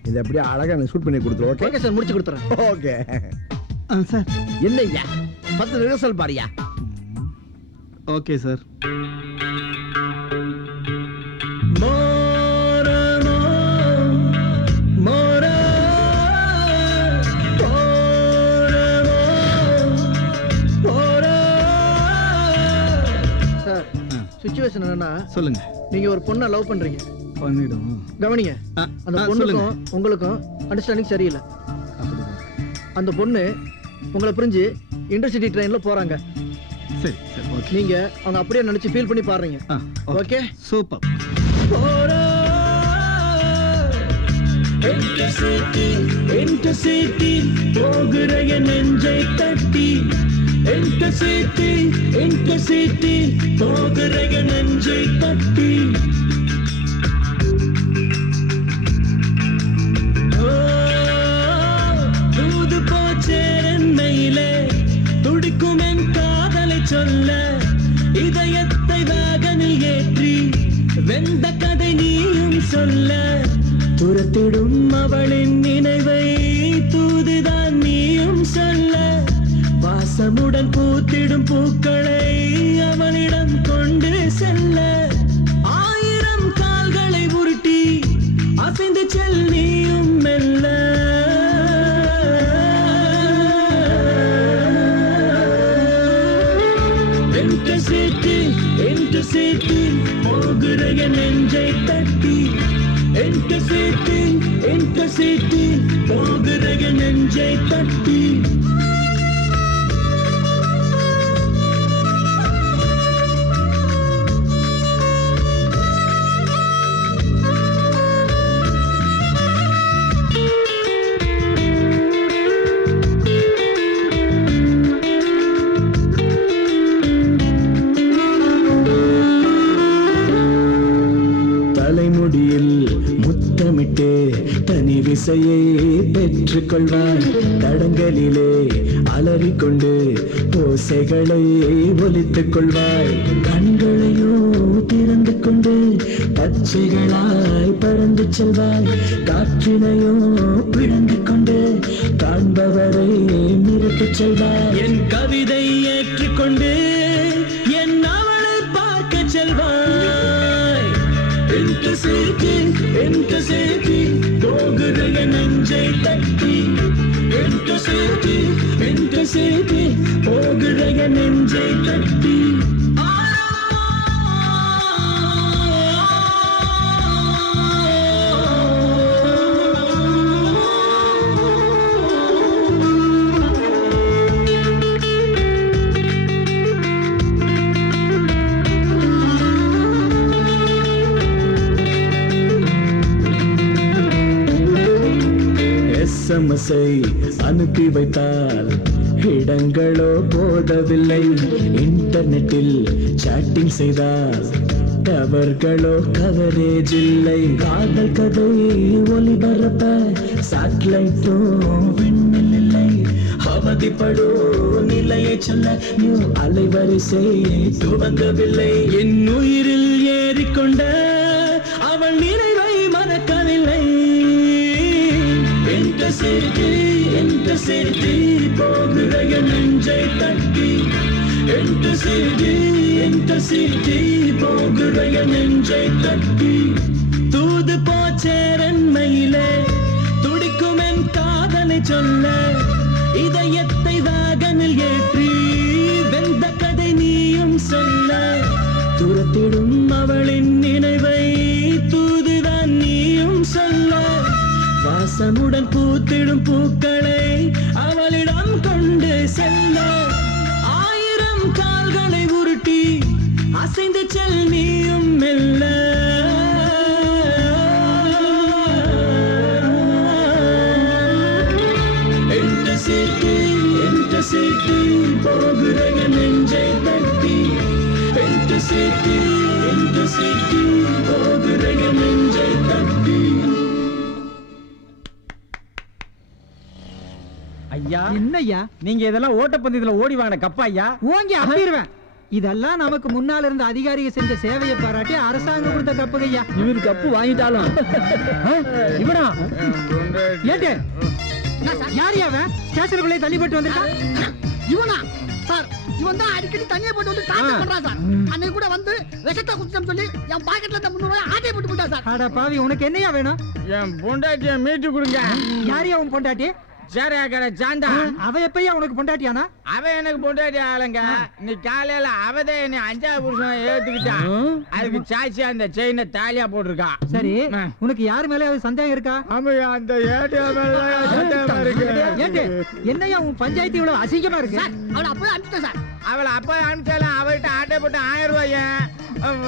இதை அப்படியே அழகா எனக்கு ஷூட் பண்ணி கொடுத்துரு. ஓகே ஓகே சார், முடிச்சு கொடுத்துறேன். ஓகே சார் என்னய்யா 10 ரிஹர்சல் பாரியா. Okay sir. சார் சிச்சுவேஷன் என்னன்னா, சொல்லுங்க. நீங்க ஒரு பொண்ணை லவ் பண்றீங்க. பண்ணிடும். கவனிங்க, அந்த பொண்ணுக்கும் உங்களுக்கும் அண்டர்ஸ்டாண்டிங் சரியில்லை. அந்த பொண்ணு உங்களை புரிஞ்சு இன்டர்சிட்டி ட்ரெயின்ல போறாங்க. சரி சரி ஓகே. நீங்க அவங்க அப்படியே நினைச்சு ஃபீல் பண்ணி பாருங்க. Okay super. இன்டர்சிட்டி போகிற நெஞ்சை தட்டி, இன்டர்சிட்டி போகிற நெஞ்சை தட்டி, தூது போச்சேரன்மையிலே துடிக்கும் என் காதலை சொல்ல, இதயத்தை வாகனில் ஏற்றி வெந்த கதை நீயும் சொல்ல, துரத்திடும் அவளின் நினைவை தூதுதான் நீயும் சொல்ல, வாசமுடன் பூத்திடும் பூக்களை அவளிடம் கொண்டு செல்ல, 1000 கால்களை உருட்டி அசைந்து செல் நீயும் மெல்ல, இன்டர்சிட்டி போகிற நெஞ்சை தட்டி, இன்டர்சிட்டி போகிற நெஞ்சை தட்டி. தலைமுடியில் முத்தமிட்டு தனி விசையை பெற்றுக்கொள்வாய், தடங்களிலே அலறிக்கொண்டு ஓசைகளை ஒலித்துக் கொள்வாய், கண்களையோ திறந்து கொண்டு பச்சைகளாய் பறந்து செல்வாய், காற்றினையோ பிழந்து கொண்டு காண்பவரை நிறுத்திச் செல்வாய், என் கவிதை ஏற்றுக்கொண்டு என் அவளை பார்க்க செல்வாய், இன்டர்சிட்டி போகிற நெஞ்சை தட்டி, இன்டர்சிட்டி போகிற நெஞ்சை தட்டி. எஸ்எம்எஸ்ஐ அனுப்பி வைத்தால் இடங்களோ போதவில்லை, இன்டர்நெட்டில் சாட்டிங் செய்தால் டவர்களோ கவரேஜ் இல்லை, காதல் கதை ஒளிபரப்ப சாட்டலைட்டோ விண்ணில் இல்லை, அவதிப்படோ நிலையை சொல்ல நியூ அலைவரிசை துவங்கவில்லை, என் உயிரில் ஏறிக்கொண்ட அவள் நினைவை மறக்கவில்லை, இன்டர்சிட்டி போகிற நெஞ்சை தட்டி, இன்டர்சிட்டி போகிற நெஞ்சை தட்டி, தூது போச்சேரன்மையிலே துடிக்கும் என் காதலை சொல்ல, இதயத்தை வாகனில் ஏற்றி வெந்த கதை நீயும் சொல்ல, துரத்திடும் அவளின் நினைவை தூதுதான் நீயும் சொல்ல, வாசமுடன் பூத்திடும் பூக்களை அவளிடம் கொண்டு செல்ல, 1000 கால்களை உருட்டி அசைந்து செல் நீயும் மெல்ல, இன்டர்சிட்டி போகிற நெஞ்சை தட்டி, இன்டர்சிட்டி போகிற நெஞ்சை தட்டி. ஐயா என்னய்யா நீங்க இதெல்லாம் ஓட்டப்பந்தயத்துல ஓடி வாங்கின கப்பா ஐயா? ஓங்கி அப்பிடுவேன். இதெல்லாம் நமக்கு முன்னால இருந்த அதிகாரிகள் செஞ்ச சேவையை பாராட்டி அரசாங்கம் கொடுத்த கப்புங்க ஐயா. இவரு கப்பு வாங்கிட்டாலும் இவனா ஏட்டு யார் அவன் ஸ்டேஷனுக்குள்ளே தள்ளிப்பட்டு வந்திருக்கான்? இவனா சார்? இவன் தான் அடிக்கடி தண்ணியை போட்டு வந்து டார்ச்சர் பண்றான் சார். அன்னைக்கு கூட வந்து விஷத்தை குடிச்சோம் சொல்லி என் பாக்கெட்ல இருந்த 300 ரூபாய் ஆட்டை போட்டு போட்டா சார். அட பாவி, உனக்கு என்னையா வேணும்? என் பொண்டாட்டிய மீட்டு கொடுங்க. யாரையா உன் பொண்டாட்டி? சேரையாக்கற சாந்தா. அவ எப்பயா உனக்கு பொண்டாட்டியானா? அவ எனக்கு பொண்டாட்டி ஆளுங்க. நீ காலையில அவதே என்னை 5வது புருஷன் ஏத்துக்கிட்டான். அதுக்கு சாட்சியா அந்த செயினை தாலியா போட்டிருக்கா. சரி, உனக்கு யார் மேல சந்தேகம் இருக்கா? ஆமையா, அந்த ஏடியா மேல சந்தேகமா இருக்கு. ஏட்டு என்னையா உன் பஞ்சாயத்து இவ்வளவு அசிங்கமா இருக்கு? அவளை அப்பவே அனுப்பிட்டேன் சார். அவளை அப்ப அனுப்பிச்சாலும் அவகிட்ட ஆட்டை போட்டு 1000 ரூபாய்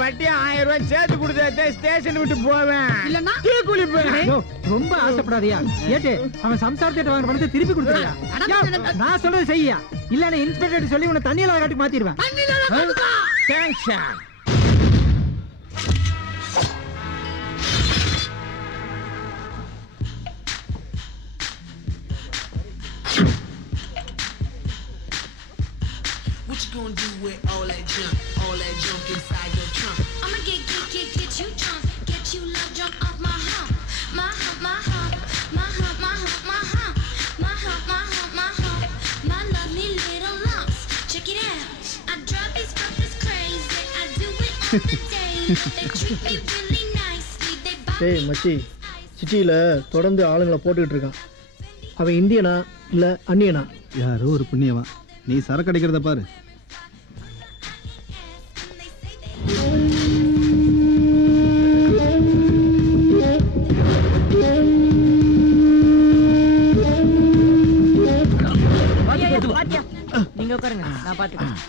வட்டி 1000 ரூபாய் சேர்த்து கொடுத்த ஸ்டேஷன் விட்டு போவேன். இல்லன்னா டீ குளிப்பேன். ரொம்ப ஆசைப்படாதயா. ஏட்டு அவன் சம்சாரத்திட்ட வாங்க பணத்தை திருப்பி கொடுத்துறியா? நான் சொல்றது செய்யா, இல்ல இன்ஸ்பெக்டர் சொல்லி உன்னை தண்ணியில காட்டி மாத்திடுவேன். Thanks sir. What you gonna do with all that junk inside your trunk? I'ma get you drunk, get you love drunk off my hump, my hump, my hump, my hump, my hump, my hump, my hump, my hump, my hump, my lovely little lumps. Check it out, I drive these fuckers crazy, I do it on the daily. They treat me really nicely, they buy டேய் மச்சி, சிட்டியில் தொடர்ந்து ஆளுங்களை போட்டுக்கிட்டு இருக்கான். அவன் இந்தியனா இல்லை அந்நியனா? யாரோ ஒரு புண்ணியவா. நீ சரக்கு அடிக்கிறத பாரு. நீங்க உட்காருங்க, நான் பாத்துக்கிறேன்.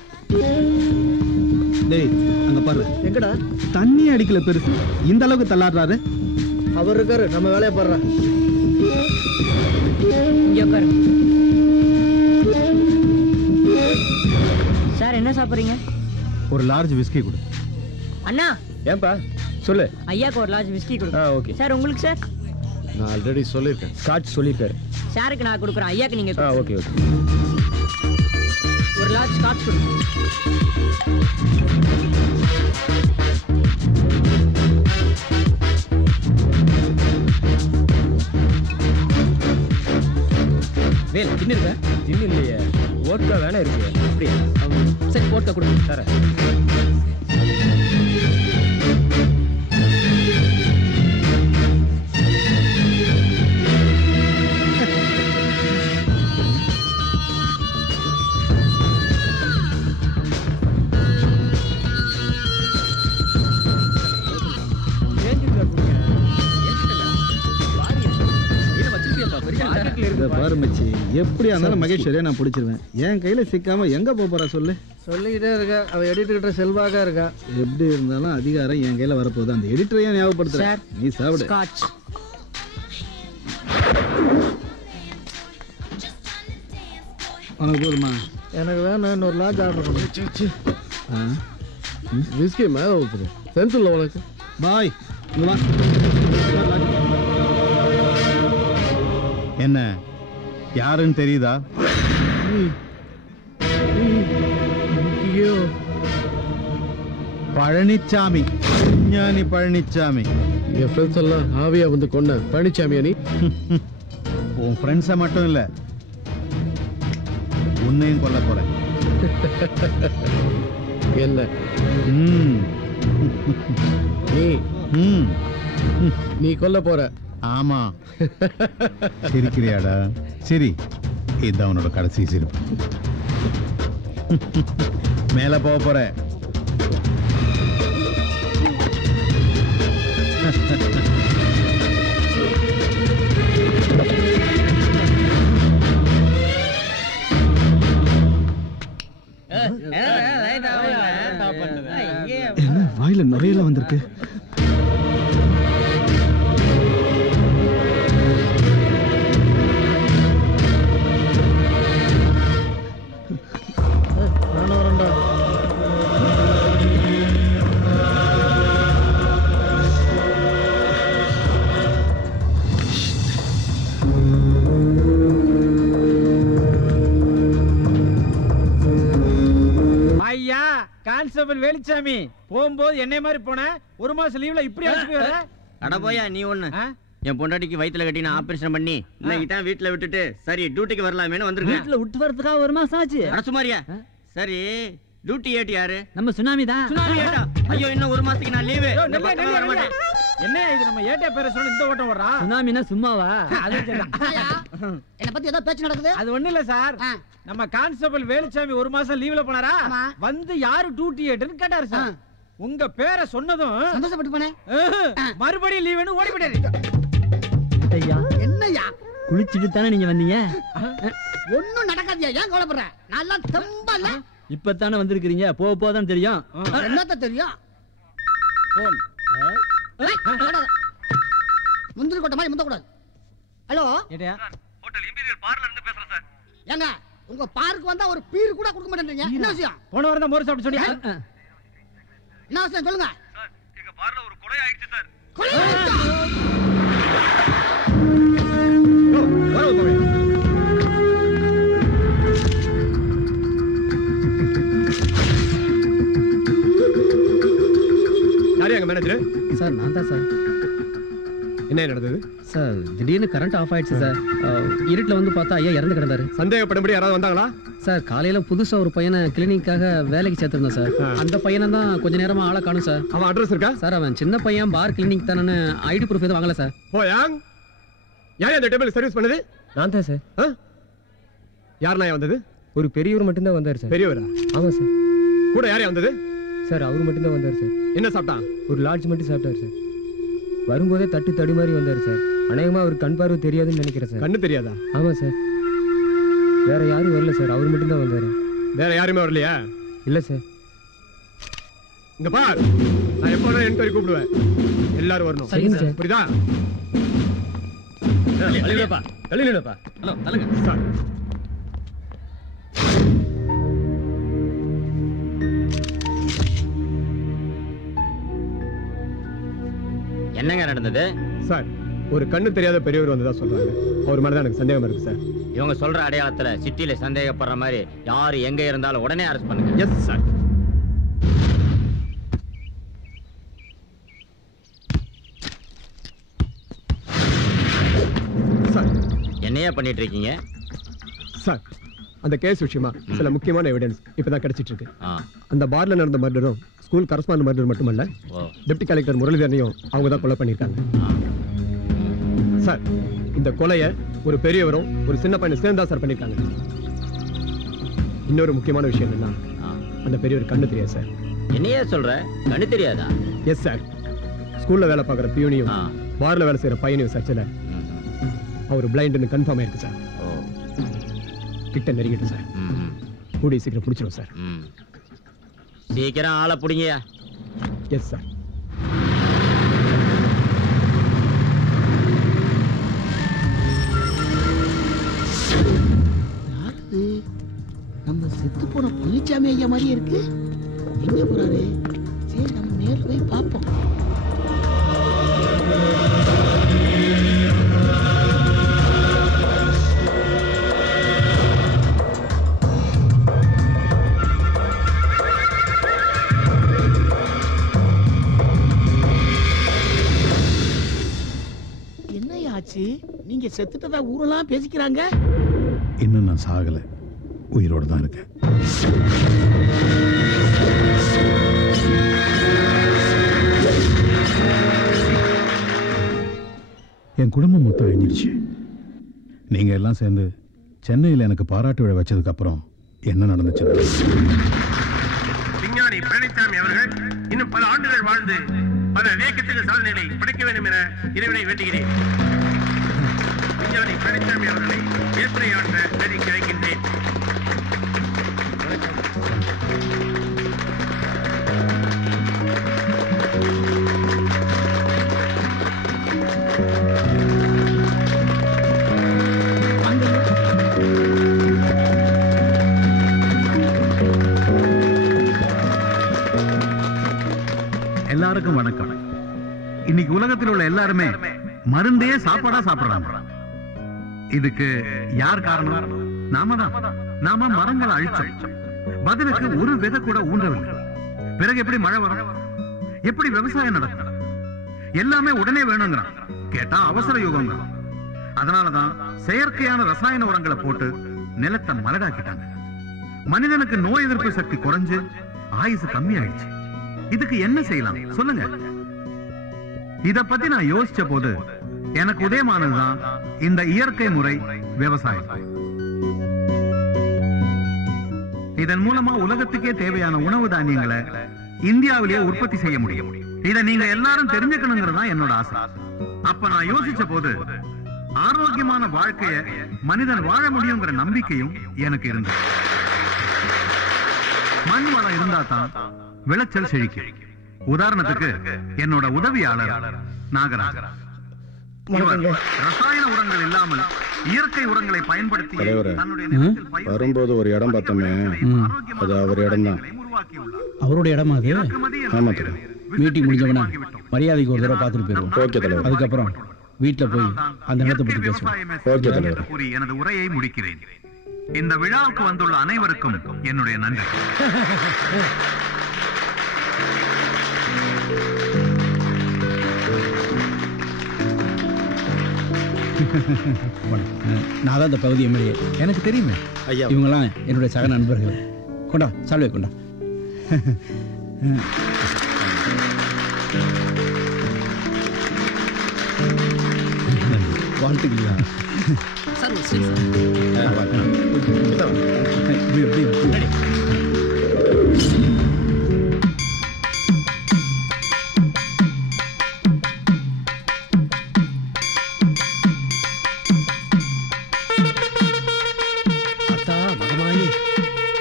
டேய் அங்க பாரு. எங்கடா? தண்ணி அடிக்கல பெருசு, இந்த அளவுக்கு தள்ளாடுறாரு. அவர் இருக்காரு, நம்ம வேலையை பாடுறான். இங்க உட்காருங்க. சார் என்ன சாப்பிடுறீங்க? ஒரு லார்ஜ் விஸ்கி கொடு. அண்ணா. ஏன்பா சொல்லு. ஐயாக்கு ஒரு லார்ஜ் விஸ்கி கொடுங்க. ஓகே சார் உங்களுக்கு சார்? நான் ஆல்ரெடி சொல்லியிருக்கேன். ஸ்காட்ச் சொல்லியிருக்காரு. சாருக்கு நான் கொடுக்குறேன், ஐயாக்கு நீங்க ஓகே ஓகே. ஒரு லார்ஜ் ஸ்காட்ச் கொடுங்க. வேல் தின்னு இருக்க? தின்னு இல்லையே, ஓட்கா வேணா இருக்கு. அப்படியா? சரி ஓட்கா கொடுங்க, தரேன். பாரு மச்சி, எப்படியா இருந்தாலும் மகேஸ்வரியா நான் பிடிச்சிருவேன். என் கையில சிக்காம எங்க போறா சொல்லு. சொல்லிக்கிட்டே இருக்கா, அவ எடிட்டர்கிட்ட செல்வாக்கா இருக்கா. எப்படி இருந்தாலும் அதிகாரம் என் கையில வரப்போகுது. அந்த எடிட்டரையா ஞாபகப்படுத்துற. நீ சாப்பிடு. உனக்கு போதுமா? எனக்கு வேணும் இன்னொரு லார்ஜ் ஆர்டர் பண்ணு. விஸ்கி மேலே ஊற்றுது. சென்ஸ் இல்லை உனக்கு? பாய் இங்க வா. என்ன யாருன்னு தெரியுதா? பழனிச்சாமி, ஞானி பழனிச்சாமி. என் ஃப்ரெண்ட்ஸ் எல்லாம் ஆவியா வந்து கொண்ட பழனிச்சாமியா நீ? உன் ஃப்ரெண்ட்ஸை மட்டும் இல்லை, உன்னையும் கொல்ல போறேன். என்ன நீ கொல்ல போற? ஆமா. சிரிக்கிறியாடா? சரி, இதுதான் உன்னோட கடைசி சிரிப்பு. மேல போக போற. வாயில நுரையில வந்திருக்கு. கான்ஸ்டபிள் வேலுச்சாமி போகும்போது என்னை மாதிரி போன ஒரு மாசம் லீவ்ல இப்படி அடிச்சு வர அட போயா நீ ஒண்ணு என் பொண்டாட்டிக்கு வயித்துல கட்டி நான் ஆபரேஷன் பண்ணி இன்னைக்கு தான் வீட்டுல விட்டுட்டு சரி டியூட்டிக்கு வரலாமேன்னு வந்திருக்கேன். வீட்டுல விட்டு வரதுக்காக ஒரு மாசம் ஆச்சு. அட சுமாரியா சரி டியூட்டி ஏட் யாரு? நம்ம சுனாமி தான். சுனாமி ஏட்டா? ஐயோ இன்னும் ஒரு மாசத்துக்கு நான் லீவு. என்ன இது நம்ம ஏட்டா பேர சொல்ல இந்த ஓட்டம் வர்றா? சுனாமினா சும்மாவா? அது என்ன பத்தி ஏதோ பேச்சு நடக்குது. அது ஒண்ணு இல்ல சார். நம்ம கான்ஸ்டபிள் வேலுச்சாமி ஒரு மாசம் லீவ்ல போனாரா? வந்து யாரு டியூட்டி ஏட்னு கேட்டாரு சார். உங்க பேரை சொன்னதும் சந்தோஷப்பட்டு போனே. மறுபடியும் லீவுன்னு ஓடி போயிட்டாரு. ஐயா என்னய்யா குளிச்சிட்டு தானே நீங்க வந்தீங்க? ஒண்ணும் நடக்காதியா, ஏன் கவலைப்படுற? நல்லா தெம்பல. இப்பதானே வந்திருக்கீங்க, போதான் தெரியும். என்னத்த தெரியும்? போன் முந்திரி கொட்ட மாதிரி முந்த கூடாது. ஹலோ ஏட்டா ஹோட்டல் இம்பீரியல் பார்ல இருந்து பேசுறேன் சார். ஏங்க உங்க பார்க்கு வந்தா ஒரு பீர் கூட கொடுக்க மாட்டேன்றீங்க. என்ன விஷயம்? போன வாரம் தான் மோர் சாப்பிட்டு சொன்னீங்க. என்ன விஷயம் சொல்லுங்க. சார் எங்க பார்ல ஒரு கொலை ஆயிடுச்சு சார். கொலை மேனேஜர் சார் நான் தான் சார். என்ன நடந்தது சார்? திடீர்னு கரண்ட் ஆஃப் ஆயிடுச்சு சார். இருட்டில் வந்து பார்த்தா ஐயா இறந்து கிடந்தாரு. சந்தேகப்படும்படி யாராவது வந்தாங்களா? சார் காலையில புதுசா ஒரு பையனை கிளினிக்காக வேலைக்கு சேர்த்திருந்தோம் சார். அந்த பையனை தான் கொஞ்ச நேரமா ஆளை காணும் சார். அவன் அட்ரஸ் இருக்கா? சார் அவன் சின்ன பையன், பார் கிளினிக் தானே, ஐடி ப்ரூஃப் எதுவும் வாங்கல சார். போயாங் யார் அந்த டேபிள் சர்வீஸ் பண்ணது? நான் தான் சார். யாரெல்லாம் வந்தது? ஒரு பெரியவர் மட்டும்தான் வந்தார் சார். பெரியவரா? ஆமா சார். கூட யாரையா வந்தது? சார் அவர் மட்டும்தான் வந்தார் சார். என்ன சாப்பிட்டான்? ஒரு லாட்ஜ் மட்டும் சாப்பிட்டார் சார். வரும்போதே தட்டு தடி மாதிரி வந்தார் சார். அநேகமா அவர் கண் பார்வை தெரியாதுன்னு நினைக்கிறேன் சார். கண்ணு தெரியாதா? ஆமா சார். வேற யாரும் வரல சார், அவர் மட்டும்தான் வந்தாரு. வேற யாருமே வரலையா? இல்ல சார். இங்க பார், நான் எப்போ என்கொயரி கூப்பிடுவேன், எல்லாரும் வரணும். சரிங்க சார். புரியுதா? தள்ளிடுப்பா தள்ளிடுப்பா. ஹலோ தள்ளுங்க சார். என்னங்க நடந்தது சார்? ஒரு கண்ணு தெரியாத பெரியவர் வந்ததா சொல்றாங்க. அவர் மேல தான் எனக்கு சந்தேகமா இருக்கு சார். இவங்க சொல்ற அடையாளத்துல சிட்டில சந்தேகப்படுற மாதிரி யாரு எங்க இருந்தாலும் உடனே அரெஸ்ட் பண்ணுங்க. Yes sir. சார் என்னையா பண்ணிட்டு இருக்கீங்க? சார் அந்த கேஸ் விஷயமா சில முக்கியமான எவிடன்ஸ் இப்பதான் கிடைச்சிட்டு இருக்கு. அந்த பார்ல நடந்த மர்டரும் ஸ்கூல் கரஸ்பாண்ட் மர்டர் மட்டுமல்ல, டெப்டி கலெக்டர் முரளிதரனையும் அவங்க தான் கொலை பண்ணிருக்காங்க. சார் இந்த கொலையை ஒரு பெரியவரும் ஒரு சின்ன பையனை சேர்ந்தா சார் பண்ணிருக்காங்க. இன்னொரு முக்கியமான விஷயம் என்னன்னா, அந்த பெரியவர் கண்ணு தெரியாது சார். என்னையா சொல்ற? கண்ணு தெரியாதா? Yes sir. ஸ்கூல்ல வேலை பார்க்குற பியூனியும் பார்ல வேலை செய்யற பையனையும் சர்ச்சில் அவர் பிளைண்டுன்னு கன்ஃபார்ம் ஆயிருக்கு சார். கிட்ட நெருங்கிட்டு சார். கூடி சீக்கிரம் பிடிச்சிடும் சார். சீக்கிரம் ஆளை பிடிங்கயா. Yes sir. நம்ம செத்து போன பழனிசாமி ஐயா மாதிரி இருக்கு. எங்க போறாரு? சரி நம்ம நேர்ல போய் பார்ப்போம். என்னையாச்சு? நீங்க செத்துட்டதா ஊரெல்லாம் பேசிக்கிறாங்க. இன்னும் நான் சாகல, உயிரோடு தான் இருக்கேன். என் குடும்பம் மொத்தம் அழிஞ்சிடுச்சு. நீங்க எல்லாம் சேர்ந்து சென்னையில் எனக்கு பாராட்டு விழா வச்சதுக்கு அப்புறம் என்ன நடந்துச்சு? விஞ்ஞானி பழனிசாமி அவர்கள் இன்னும் பல ஆண்டுகள் வாழ்ந்து பல விவேகத்திற்கு சாதனைகளை படைக்க வேண்டும் என இறைவனை வேண்டுகிறேன். விஞ்ஞானி பழனிசாமி அவர்களை ஏற்புரையாற்ற வேண்டிக்கு அழைக்கின்றேன். எல்லாருக்கும் வணக்கம். இன்னைக்கு உலகத்தில் உள்ள எல்லாருமே மருந்தையே சாப்பாடா சாப்பிடுறாங்க. இதுக்கு யார் காரணம்? நாம தான். நாம மரங்களை அழிச்சோம். பதிலுக்கு ஒரு விதை கூட ஊன்றவில்லை. பிறகு எப்படி மழை வரும், எப்படி விவசாயம் நடக்கும்? எல்லாமே உடனே வேணுங்கிறான். கேட்டா அவசர யுகங்கிறான். அதனாலதான் செயற்கையான ரசாயன உரங்களை போட்டு நிலத்தை மலடாக்கிட்டாங்க. மனிதனுக்கு நோய் எதிர்ப்பு சக்தி குறைஞ்சு ஆயுசு கம்மி ஆயிடுச்சு. இதுக்கு என்ன செய்யலாம் சொல்லுங்க? இத பத்தி நான் யோசிச்ச போது எனக்கு உதயமானதுதான் இந்த இயற்கை முறை விவசாயம். இதன் மூலமா உலகத்துக்கே தேவையான உணவு தானியங்களை இந்தியாவிலேயே உற்பத்தி செய்ய முடியும். இதை நீங்க எல்லாரும் தெரிஞ்சுக்கணுங்கிறது தான் என்னோட ஆசை. அப்ப நான் யோசிச்ச போது ஆரோக்கியமான வாழ்க்கைய மனிதன் வாழ முடியுங்கிற நம்பிக்கையும் எனக்கு இருந்தது. மண் வளம் இருந்தா தான் விளைச்சல் செழிக்கும். உதாரணத்துக்கு என்னோட உதவியாளர் நாகராஜர் ரசாயன உரங்கள் இல்லாமல் இயற்கை உரங்களை பயன்படுத்தி வரும்போது ஒரு இடம் பார்த்தோமே, அது அவர் இடம் தான். அவருடைய இடமா அது? ஆமா தலைவர். மீட்டிங் முடிஞ்சவனா மரியாதைக்கு ஒரு தடவை பார்த்துட்டு போயிருவோம். ஓகே தலைவர். அதுக்கப்புறம் வீட்டுல போய் அந்த இடத்தை பத்தி பேசுவோம். ஓகே தலைவர். கூறி எனது உரையை முடிக்கிறேன். இந்த விழாவுக்கு வந்துள்ள அனைவருக்கும் என்னுடைய நன்றி. நான் தான் இந்த பகுதி எம்எல்ஏ. எனக்கு தெரியுமே ஐயா, இவங்கெல்லாம் என்னுடைய சக நண்பர்கள். கொண்டா சால்வே கொண்டா. வாழ்த்துக்களா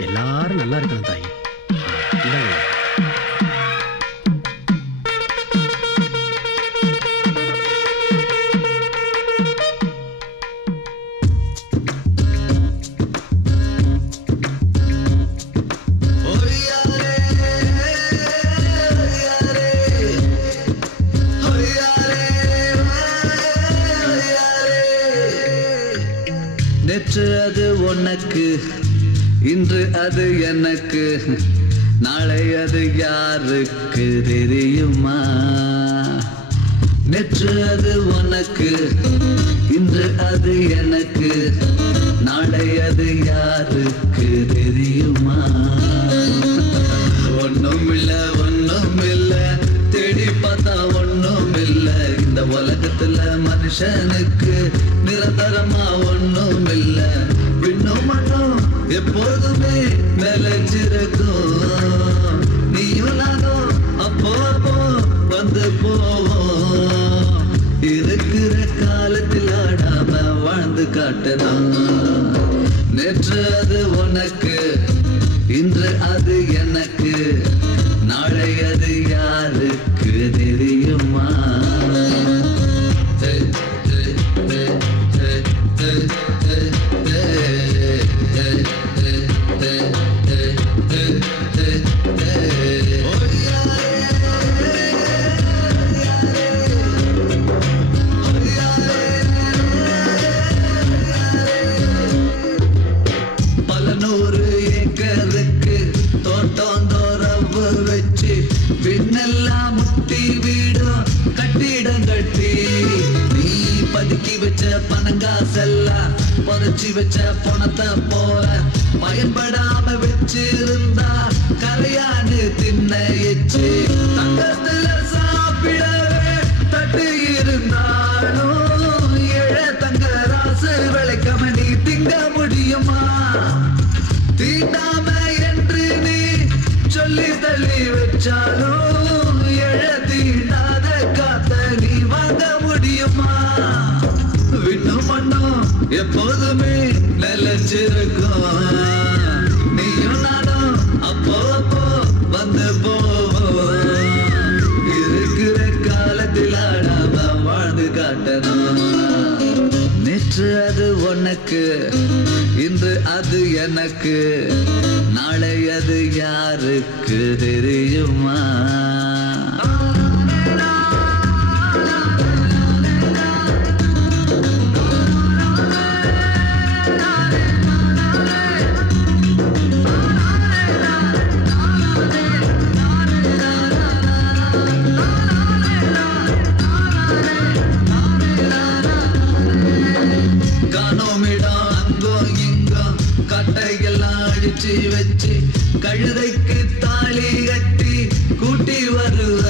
எல்லாரும் நல்லா இருக்கணும் தாய். நேற்று அது உனக்கு, இன்று அது எனக்கு, நாளை அது யாருக்கு தெரியுமா? நேற்று அது உனக்கு, இன்று அது எனக்கு, நாளை அது யாருக்கு தெரியுமா? ஒண்ணும் இல்ல தேடி பார்த்தா ஒண்ணும் இல்ல. இந்த உலகத்துல மனுஷனுக்கு நிரந்தரமா ஒண்ணும் இல்ல. விண்ணும் மண்ணும் எப்போதுமே நிலைச்சிருக்கும். நீயும் நானும் அப்போ வந்து போவோம். இருக்கிற காலத்தில் ஆடாம வாழ்ந்து காட்டணும். நேற்று அது உனக்கு, இன்று அது எனக்கு, நாளை அது யாருக்கு தெரியுமா? பல நூறு ஏக்கருக்கு தோட்டம் தோறவு வச்சு பின்னெல்லாம் முட்டி வீடும் கட்டிடம் கட்டி நீ பதுக்கி வச்ச பணங்காசெல்லாம் புதைச்சி வச்ச பணத்தை போல பயன்படாம வச்சிருந்தா கரையாடு தின்ன எச்சு. தங்கத்துல சாப்பிடவே தட்டு இருந்தாலும் ஏழை தங்க ராசு விளைக்காம நீ திங்க முடியுமா? தீண்டாம என்று நீ சொல்லி தள்ளி வச்சாலும் ஏழை தீண்டாத காத்த நீ வாங்க முடியுமா? விண்ணும் மண்ணும் எப்போதுமே நிலைச்சிருக்கும். நீயும் நானும் அப்போ வந்து போவோம். இருக்கிற காலத்தில் ஆடாம வாழ்ந்து காட்டணும். நேற்று அது உனக்கு, இன்று அது எனக்கு, நாளை அது யாருக்கு தெரியுமா? அடிச்சு வச்சு கழுதைக்கு தாலி கட்டி கூட்டி வருவ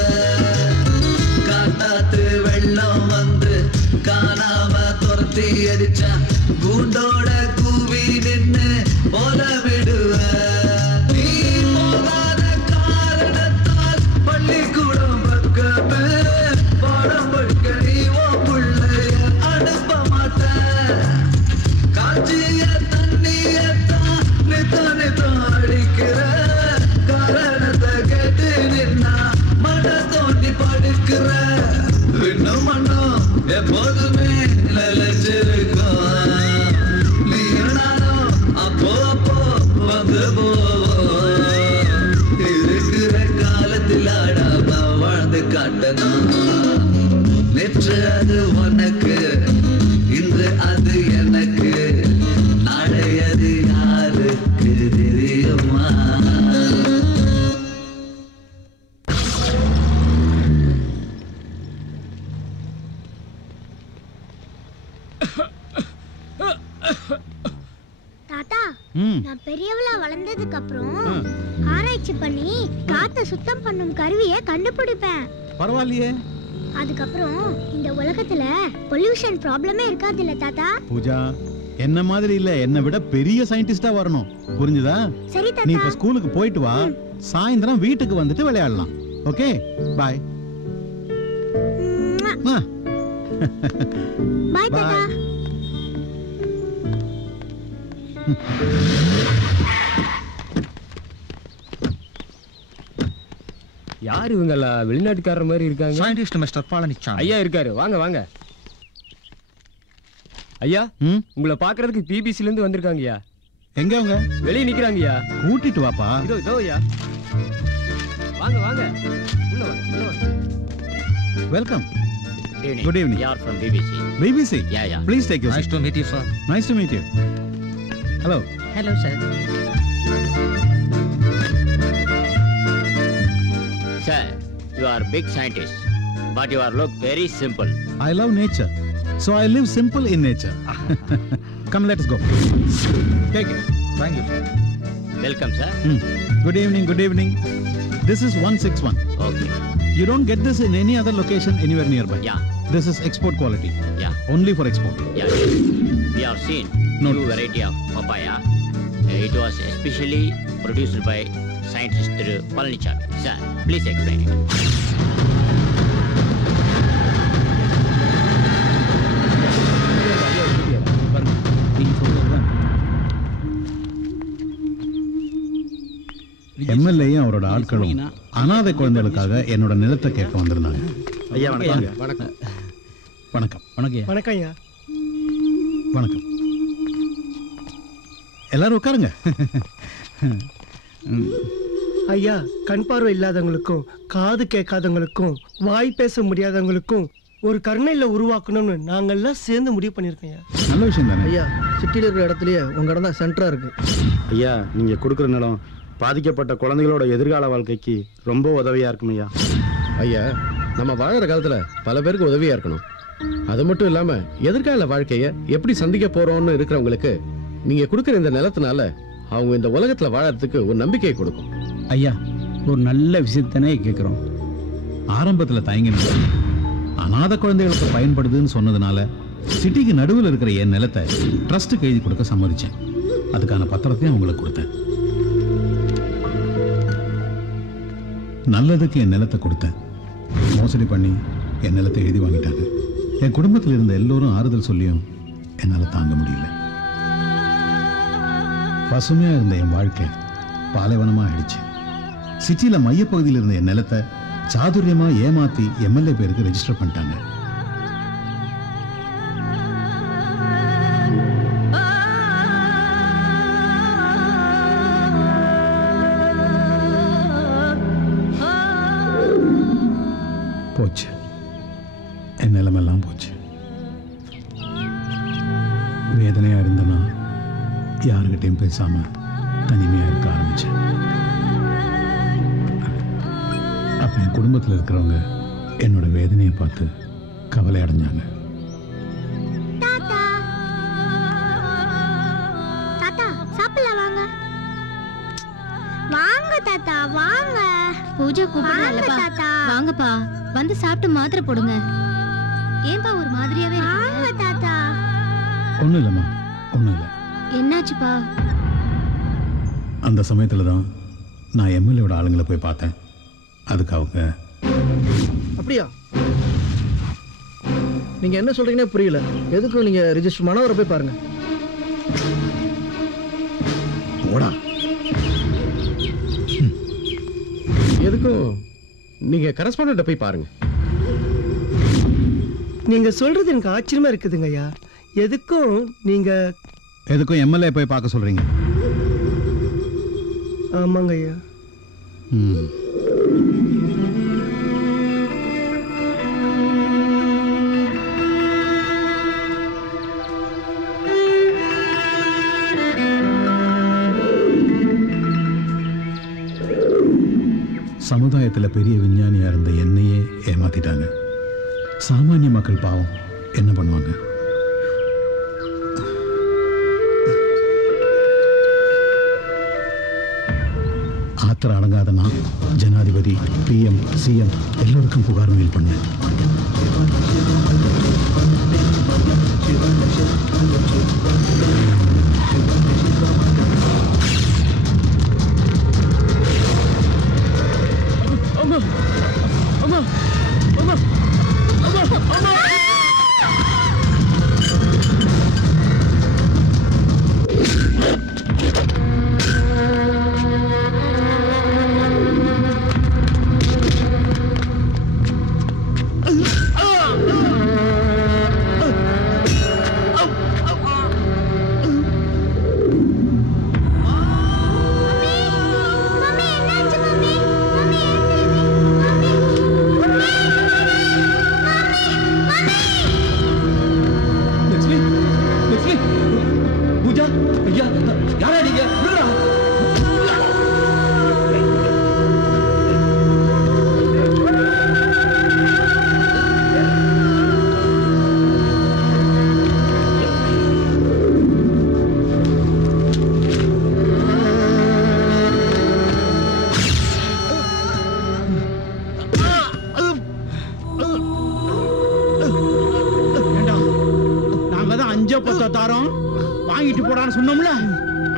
காட்டாத்து வெள்ளம் வந்து காணாம துரத்தி அடிச்சா கூண்டோட கூவி நின்னு போல விடுவ நீ போகாத காரணத்தால் பள்ளிக்கூடம் பக்கமே பாடம் படிக்க நீ ஓ பிள்ளைய அனுப்ப மாட்ட காஞ்சிய தண்ணியத்தான் நித்தம் அடிக்கிற காரணத்தை கேட்டு நின்னா மன தோண்டி படுக்கிற இன்னும் மண்ணும் எப்போதுமே நிலைச்சிருக்கும் நீயும் நானும் அப்போ அப்போ வந்து போவோம் இருக்கிற காலத்தில் ஆடாம வாழ்ந்து காட்டணும் நேற்று அது உனக்கு இன்று அது எனக்கு நாளை அது யாருக்கு தெரியுமா தாத்தா நான் பெரியவளா வளர்ந்ததுக்கு அப்புறம் ஆராய்ச்சி பண்ணி காத்த சுத்தம் பண்ணும் கருவியை கண்டுபிடிப்பேன். பரவாயில்லையே. அதுக்கப்புறம் இந்த உலகத்துல பொல்யூஷன் ப்ராப்ளமே இருக்காது இல்ல தாத்தா? பூஜா என்ன மாதிரி இல்ல, என்ன விட பெரிய சயின்டிஸ்டா வரணும், புரிஞ்சுதா? சரி தாத்தா. நீ இப்ப ஸ்கூலுக்கு போயிட்டு வா, சாயந்தரம் வீட்டுக்கு வந்துட்டு விளையாடலாம். Okay bye. பாய் தாத்தா. யார் இவங்களா? வெளிநாட்டுக்காரர் மாதிரி இருக்காங்க. சயின்டிஸ்ட் மிஸ்டர் பழனிச்சாமி ஐயா இருக்காரு, வாங்க வாங்க. ஐயா உங்களை பாக்குறதுக்கு பிபிசில இருந்து வந்திருக்காங்கய்யா. எங்க அவங்க? வெளியே நிக்கிறாங்கய்யா. கூட்டிட்டு வாப்பா. இதோ இதோ ஐயா. வாங்க வாங்க. உள்ள வாங்க உள்ள வாங்க. Welcome. Evening. Good evening. You are from BBC. BBC? Yeah, yeah. Please take your Nice seat. to meet you, sir. Nice to meet you. Hello. Hello, sir. Sir, you are big scientist, but you are look very simple. I love nature, so I live simple in nature. Come, let us go. Take it. Thank you, sir. Welcome, sir. Good evening. Good evening. This is 161. Okay. You don't get this in any other location anywhere nearby. Yeah. This is export quality. Yeah. Only for export. Yeah. We have seen new variety of papaya. It was especially produced by scientist Palanichami. Sir, please explain it. எம்எல்ஏயும் அவரோட ஆட்களும் அனாதை குழந்தைகளுக்காக என்னோட நிலத்தை கேட்க வந்திருந்தாங்க. ஐயா வணக்கம். வணக்கம். வணக்கம். வணக்கம். வணக்கம் ஐயா. வணக்கம். எல்லாரும் உட்காருங்க. ஐயா, கண் பார்வை இல்லாதவங்களுக்கும் காது கேட்காதவங்களுக்கும் வாய் பேச முடியாதவங்களுக்கும் ஒரு கருணையில உருவாக்கணும்னு நாங்கெல்லாம் சேர்ந்து முடிவு பண்ணியிருக்கோம் ஐயா. நல்ல விஷயம் தானே ஐயா. சிட்டியில் இருக்கிற இடத்துலயே உங்க இடம் தான் சென்டரா இருக்கு. ஐயா நீங்க கொடுக்குற நிலம் பாதிக்கப்பட்ட குழந்தைகளோட எதிர்கால வாழ்க்கைக்கு ரொம்ப உதவியா இருக்கும் ஐயா. ஐயா நம்ம வாழற காலத்துல பல பேருக்கு உதவியா இருக்கணும். அது மட்டும் இல்லாம எதிர்கால வாழ்க்கைய எப்படி சந்திக்க போறோம்னு இருக்கிறவங்களுக்கு நீங்க கொடுக்குற இந்த நிலத்தினால அவங்க இந்த உலகத்துல வாழறதுக்கு ஒரு நம்பிக்கையை கொடுக்கும். ஐயா ஒரு நல்ல விஷயத்தானே கேட்குறோம். ஆரம்பத்தில் தயங்கினது அனாதை குழந்தைகளுக்கு பயன்படுதுன்னு சொன்னதுனால சிட்டிக்கு நடுவில் இருக்கிற என் நிலத்தை ட்ரஸ்ட்டுக்கு எழுதி கொடுக்க சம்மதிச்சேன். அதுக்கான பத்திரத்தையும் அவங்களுக்கு கொடுத்தேன். நல்லதுக்கு என் நிலத்தை கொடுத்தேன். மோசடி பண்ணி என் நிலத்தை எழுதி வாங்கிட்டாங்க. என் குடும்பத்தில் இருந்த எல்லோரும் ஆறுதல் சொல்லியும் என்னால் தாங்க முடியல. பசுமையாக இருந்த என் வாழ்க்கை பாலைவனமாக ஆயிடுச்சு. சிட்டியில் மையப்பகுதியில் இருந்த என் நிலத்தை சாதுரியமாக ஏமாற்றி எம்எல்ஏ பேருக்கு ரெஜிஸ்டர் பண்ணிட்டாங்க. போச்சு, என் நிலமெல்லாம் போச்சு. வேதனையா இருந்தனா யாருக்கிட்டையும் பேசாம தனிமையா இருக்க ஆரம்பிச்சேன். அப்ப என் குடும்பத்தில் இருக்கிறவங்க என்னோட வேதனையை பார்த்து கவலை அடைஞ்சாங்க. தாத்தா சாப்பிடலாம் வாங்க. தாத்தா வாங்க. பூஜை கூப்பிடுறாங்கப்பா. வாங்க தாத்தா. வாங்கப்பா வந்து சாப்பிட்டு மாத்திரை போடுங்க. ஏன்பா ஒரு மாதிரியாவே வாங்க தாத்தா. ஒண்ணும் இல்லம்மா, ஒண்ணும் இல்ல. என்னாச்சுப்பா? அந்த சமயத்துல தான் நான் எம்எல்ஏவோட ஆளுங்களை போய் பார்த்தேன். அதுக்கு அவங்க அப்படியா? நீங்க என்ன சொல்றீங்கன்னே புரியல. எதுக்கும் நீங்க ரிஜிஸ்டர் மனோகரை போய் பாருங்க. போடா. எதுக்கும் நீங்க கரஸ்பாண்டன்ட்ட போய் பாருங்க. நீங்க சொல்றது எனக்கு ஆச்சரியமா இருக்குதுங்க ஐயா. எதுக்கும் நீங்க எதுக்கும் எம்எல்ஏ போய் பார்க்க சொல்றீங்க? ஆமாங்க ஐயா. சமுதாயத்துல பெரிய விஞ்ஞானியா இருந்த என்னையே ஏமாத்திட்டாங்க. சாமானிய மக்கள் பாவம் என்ன பண்ணுவாங்க? ஆத்திர அடங்காத நான் ஜனாதிபதி, பிஎம், சிஎம் எல்லோருக்கும் புகார் மெயில் பண்ணேன். அம்மா அம்மா அம்மா அம்மா அம்மா.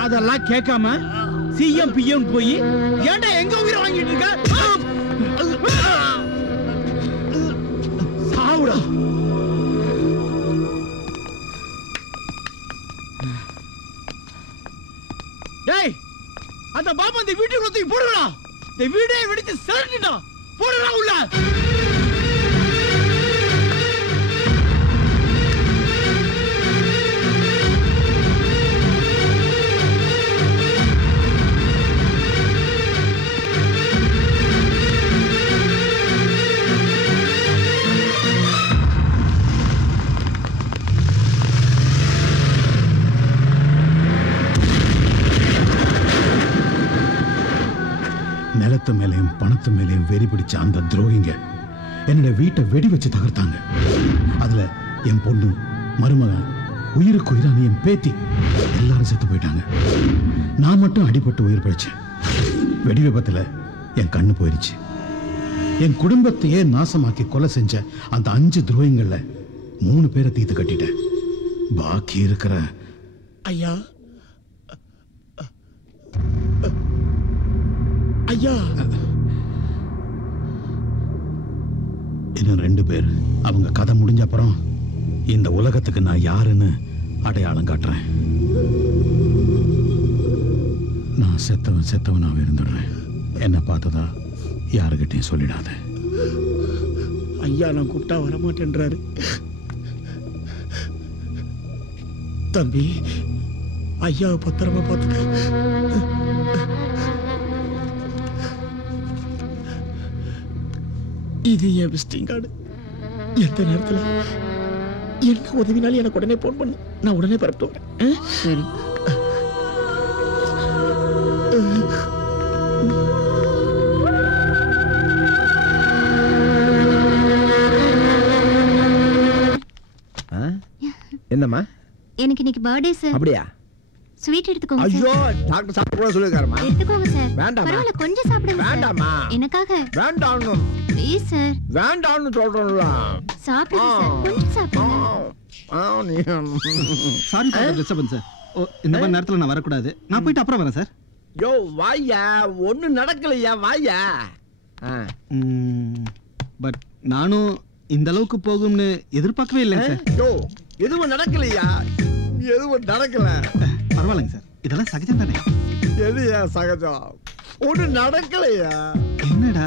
அதெல்லாம் கேட்காம சிஎம் பிஎம் போய் ஏன்டா எங்க உயிரை வாங்கிட்டு இருக்க? சாவுடா. டேய், அந்த பாம்பு அந்த வீட்டுக்குள்ள தூக்கி போடுடா. இந்த வீடே வெடிச்சு செலட்டிடா. போடுடா உள்ள. நிலத்து மேலையும் பணத்து மேலையும் வெறி பிடிச்ச அந்த துரோகிங்க என்னோட வீட்டை வெடி வச்சு தகர்த்தாங்க. அதுல என் பொண்ணு, மருமகன், உயிருக்கு உயிரான என் பேத்தி எல்லாரும் செத்து போயிட்டாங்க. நான் மட்டும் அடிபட்டு உயிர் பிழைச்சேன். வெடி விபத்துல என் கண்ணு போயிருச்சு. என் குடும்பத்தையே நாசமாக்கி கொலை செஞ்ச அந்த 5 துரோகிங்கள்ல 3 பேரை தீத்து கட்டிட்டேன். பாக்கி இருக்கிற ஐயா ஐயா இன்னும் 2 பேர். அவங்க கதை முடிஞ்ச அப்புறம் இந்த உலகத்துக்கு நான் யாருன்னு அடையாளம் காட்டுறேன். நான் செத்தவனாவே இருந்துடுறேன். என்ன பார்த்ததா யாருக்கிட்டையும் சொல்லிடாத. ஐயா நான் கூப்பிட்டா வரமாட்டேன்றாரு. தம்பி, ஐயா பத்திரமா பார்த்துக்க. இது என் விசிட்டிங் கார்டு. எந்த நேரத்தில் என்ன உதவினாலும் எனக்கு உடனே போன் பண்ணு. நான் உடனே பரப்பிட்டு வரேன். சரி. என்னம்மா? எனக்கு இன்னைக்கு பர்த்டே சார். அப்படியா? ஸ்வீட் எடுத்துக்கோங்க ஐயோ சார். டாக்டர் சாப்பிட கூட சொல்லிருக்காருமா. எடுத்துக்கோங்க சார். வேண்டாமா. பரவாயில்ல கொஞ்சம் சாப்பிடுங்க சார். வேண்டாமா. எனக்காக. வேண்டாம்னு. Please sir. வேண்டாம்னு சொல்றேன்ல. சாப்பிடுங்க சார். கொஞ்சம் சாப்பிடுங்க. Sorry for disturbance sir. இந்த மாதிரி நேரத்துல நான் வரக்கூடாது. நான் போயிட்டு அப்புறம் வரேன் சார். யோ வாயா ஒண்ணும் நடக்கலையா வாயா. பட் நானும் இந்த அளவுக்கு போகும்னு எதிர்பார்க்கவே இல்லைங்க சார். யோ எதுவும் நடக்கலையா. எதுவும் நடக்கல. பரவாயில்லைங்க சார். இதெல்லாம் சகஜம் தானே. எதுயா சகஜம். ஒண்ணும் நடக்கலையா. என்னடா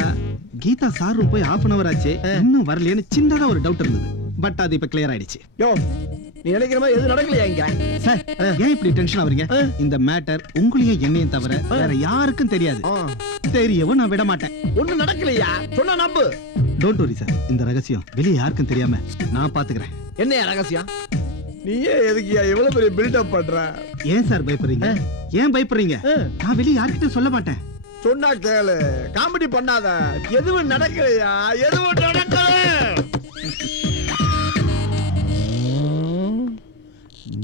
கீதா சார் போய் 1/2 hour ஆச்சு இன்னும் வரலையேன்னு சின்னதா ஒரு டவுட் இருந்தது. பட் அது இப்ப கிளியர் ஆயிடுச்சு. யோ நீ நினைக்கிற மாதிரி எதுவும் நடக்கலையா இங்க. சார் ஏன் இப்படி டென்ஷன் ஆவறீங்க? இந்த மேட்டர் உங்களையும் என்னையும் தவிர வேற யாருக்கும் தெரியாது. தெரியவும் நான் விட மாட்டேன். ஒண்ணும் நடக்கலையா. சொன்னா நம்பு. Don't worry sir. இந்த ரகசியம் வெளியே யாருக்கும் தெரியாம நான் பாத்துக்கிறேன். என்ன ரகசியம்? நீயே எதுக்குயா இவ்வளவு பெரிய பில்டப் பண்ற? ஏன் சார் பயப்படுறீங்க? ஏன் பயப்படுறீங்க? நான் வெளியே யார்கிட்ட சொல்ல மாட்டேன். சொன்னா கேளு. காமெடி பண்ணாத. எதுவும் நடக்கலையா. எதுவும் நடக்கல.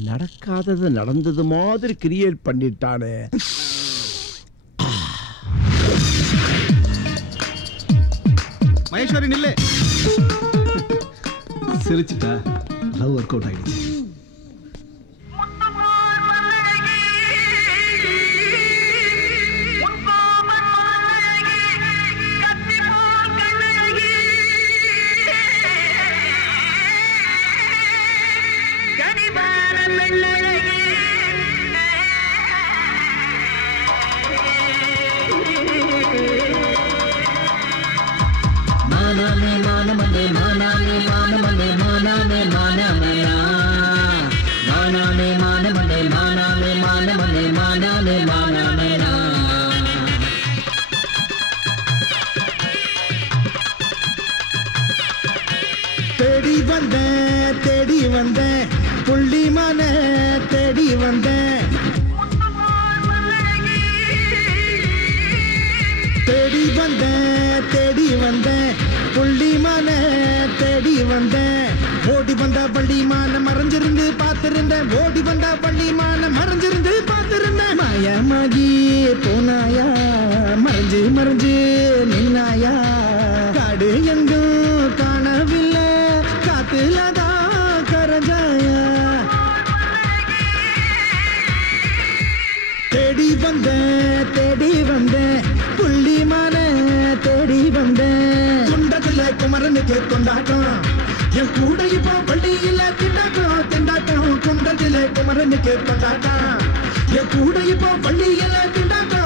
நடக்காதது நடந்தது மாதிரி கிரியேட் பண்ணிட்டானே. மகேஸ்வரி நில்லு. சிரிச்சிட்டா லவ் ஒர்க் அவுட் ஆயிடுச்சு. தேடி வந்தேன் புள்ளிமான தேடி வந்தேன். தேடி வந்தேன் புள்ளிமான தேடி வந்தேன். ஓடி வந்த பள்ளிமான மறைஞ்சிருந்து பார்த்திருந்தேன். ஓடி வந்த பள்ளிமான மறைஞ்சிருந்து பார்த்திருந்தேன். மாயமாகி போனாயா மறைஞ்சு மறைஞ்சு நின்னாயா. காடு எங்கும் காணவில்லை காத்துலதான் கரஞ்சாயா. தேடி வந்தேன் புள்ளிமான தேடி வந்தேன். குண்டத்துல குமரனுக்கு கொண்டாட்டம் என் கூட இப்போ பள்ளியில திண்டாட்டம். குண்டத்துல குமரனுக்கு கொண்டாட்டம் என் கூட இப்போ பள்ளியில திண்டாட்டம்.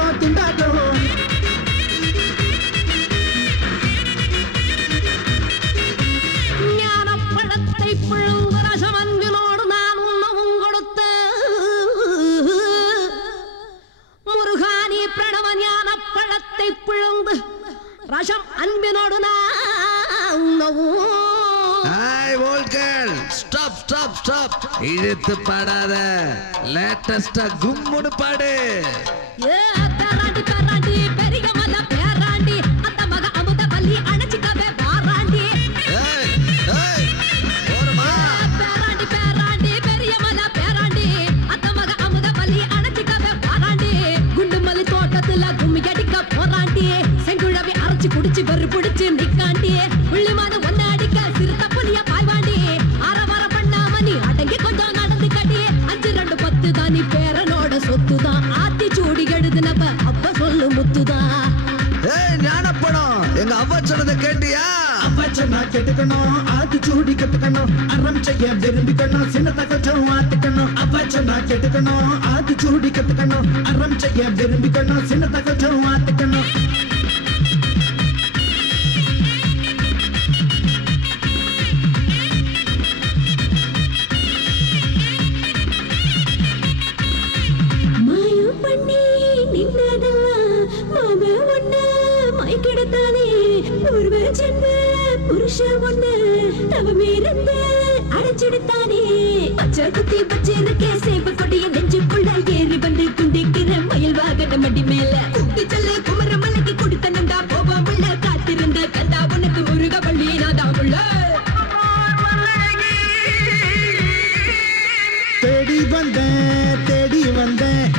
ஞானப்பழத்தை புழுங்க ரசமன்பினோடு நான் உண்ணவும் கொடுத்த முருகானி பிரணவ ஞானப்பழத்தை புழுந்து ரசம் அன்பினோடு நான் உண்ணவும். ஸ்டாப் இழுத்து பாடாத. லேட்டஸ்டா கும்முன்னு பாடு. பேராண்டி பேராண்டி பெரிய மல பேராண்டி அந்த மக அமுத பள்ளி அணைச்சிக்கவே பாராண்டி. பேராண்டி பேராண்டி பெரிய மல பேராண்டி அந்த மக அமுத பள்ளி அணைச்சிக்கவே பாராண்டி. குண்டுமல்லி தோட்டத்துல கும்மி அடிக்க போராண்டி. செங்குழவி அரைச்சு குடிச்சு வெறு பிடிச்சு நிக்காண்டி. புள்ளிமான ஒன்ன அடிக்க சிறுத்த புலிய பாய்வாண்டி. ஆரவார பண்ணாம நீ அடங்கி கொஞ்சம் நடந்து கட்டி. 5-2-10 தான் நீ பேரனோட சொத்துதான். ஆத்தி சூடி எழுதுனப்ப அப்ப சொல்லு முத்துதான். ஞானப்படம் எங்க அவ்வா சொன்னதை கேட்டியா? அவ்வா சொன்னா கேட்டுக்கணும். ஆத்தி சூடி கத்துக்கணும். அறம் செய்ய விரும்பிக்கணும். சின்னத்தை கொஞ்சம் ஆத்துக்கணும். அவ்வா சொன்னா கேட்டுக்கணும். ஆத்தி சூடி கத்துக்கணும். அறம் செய்ய விரும்பிக்கணும். சின்னத்தை கொஞ்சம் ஆத்துக்கணும். மாயம் பண்ணி நின்னதெல்லாம் மாம ஒண்ண மயக்கிடத்தானே. பூர்வ ஜென்ம புருஷ ஒண்ண தவமிருந்து அடைச்சிடுத்தானே. பச்சை குத்தி பச்சிருக்கே சேப்பு கொடிய நெஞ்சுக்குள்ள ஏறி வந்து குந்திக்கிற மயில் வாகன மடி மேல குத்தி செல்லு குமர மலைக்கு குடித்தனண்டா போவாமுள்ள. காத்திருந்த கந்தா உனக்கு முருக பள்ளி நாதாமுள்ள. தேடி வந்தேன்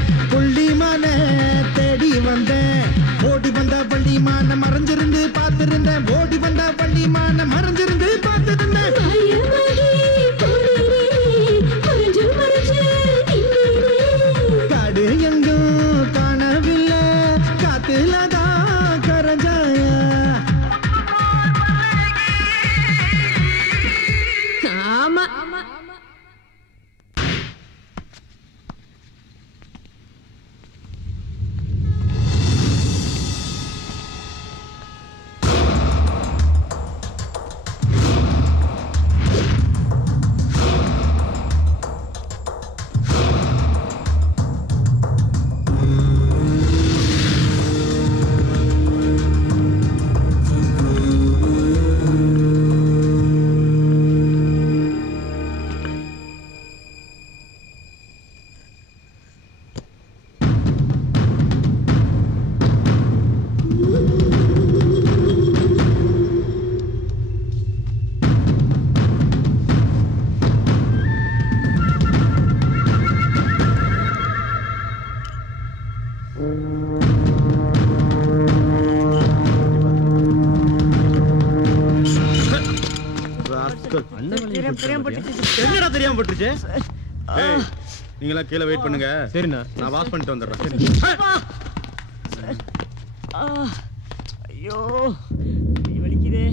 தெரியாம போட்டுச்சு. என்னடா தெரியாம போட்டுச்சு? ஏய், நீங்களா கீழே வெயிட் பண்ணுங்க. சரிண்ணா, நான் வாஷ் பண்ணிட்டு வந்துடுறேன். ஐயோ கை வலிக்குதே.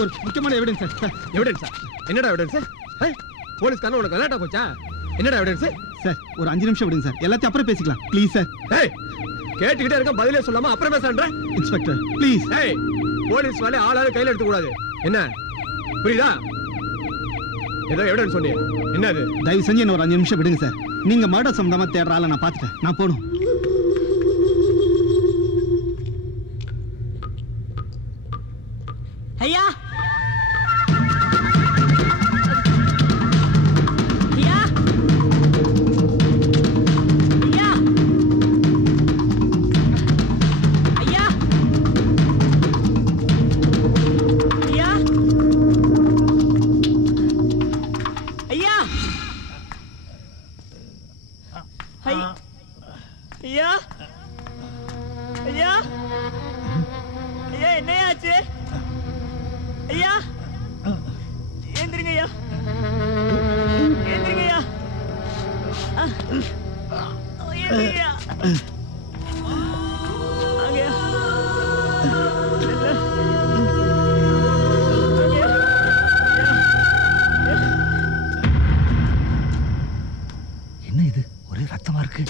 ஒரு முக்கியமான எவிடன்ஸ் சார். எவிடன்ஸா? என்னடா எவிடன்ஸ்? போலீஸ்காரன் உனக்கு கலாட்டா போச்சா? என்னடா எவிடன்ஸ்? சார் ஒரு 5 நிமிஷம் விடுங்க சார், எல்லாத்தையும் அப்புறம் பேசிக்கலாம் ப்ளீஸ் சார். ஏய் கேட்டுக்கிட்டே இருக்க, பதிலே சொல்லாம அப்புறம் பேசுறேன்ற. Inspector please. ஏய் போலீஸ் வேலை ஆளால கையில எடுக்க கூடாது, என்ன புரியுதா? ஏதோ எவிடன்ஸ் சொன்னீங்க, என்ன அது? தயவு செஞ்சு என்ன ஒரு 5 நிமிஷம் விடுங்க சார். நீங்க மர்டர் சம்பந்தமா தேடுற ஆளை நான் பார்த்துட்டேன், நான் போகணும். ஐயா ஐயா ஐயா ஐயா ஐயா ஐயா ஐயா ஐயா ஐயா என்னையாச்சு? ஐயா ஏந்திருங்க ஐயா, ஏந்திருங்க ஐயா, ஏந்திருங்க ஐயா. அங்கயா என்ன இது ஒரே ரத்தமா இருக்கு?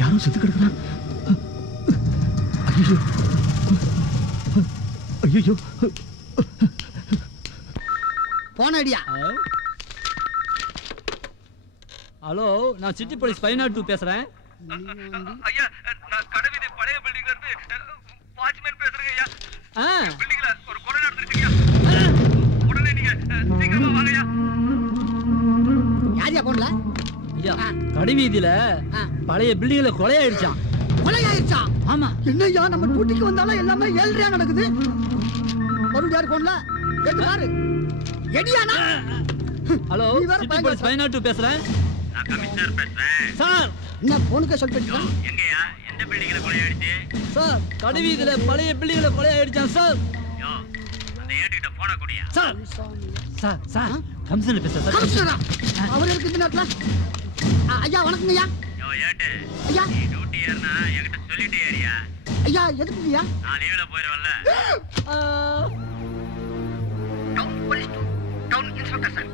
யாரும் செத்து கிடக்குறான். ஐயோ ஐயோ போன அடியா. ஹலோ, நான் சிட்டி போலீஸ் 502 பேசுறேன். ஐயா, நான் கடவீதி பழைய பில்டிங்ல இருந்து வாட்ச்மேன் பேசுறேன் ஐயா. பில்டிங்ல ஒரு கொலை நடந்துருச்சுங்க. உடனே நீங்க சீக்கிரமா வாங்க ஐயா. யாரியா போன்ல? ஐயா, கடைவீதியில பழைய பில்டிங்ல கொலையாயிடுச்சான். கொலையாயிடுச்சா? ஆமா. என்னய்யா நம்ம டியூட்டிக்கு வந்தாலும் எல்லாமே ஏழ்றையா நடக்குது. மறுபடியும் யார் போன்ல? கேட்டு பாரு. எடியானா? ஹலோ, சிட்டி போலீஸ் 502 பேசுறேன். நான் கமிஷனர் பேசுறேன். சார், என்ன போனுக்கே சொல்லிட்டீங்க? எங்கயா எந்த பில்டிங்ல கொலையாயிடுச்சு? சார், கடைவீதியில பழைய பில்டிங்ல கொலையாயிடுச்சான் சார். யோ, அந்த ஏட்டுக்கிட்ட போன கொடியா. சார் சார் சார் கமிஷனர் பேசுறேன் சார். கமிஷனரா? அவர் இருக்கு இந்த நேரத்துல. ஐயா வணக்கங்க ஐயா. யோ ஏட்டு, ஐயா நீ டியூட்டி ஏறினா என்கிட்ட சொல்லிட்டு ஏறியா? ஐயா எதுக்கு ஐயா? நான் லீவ்ல போயிடுவேன்ல. Town police town inspector sir.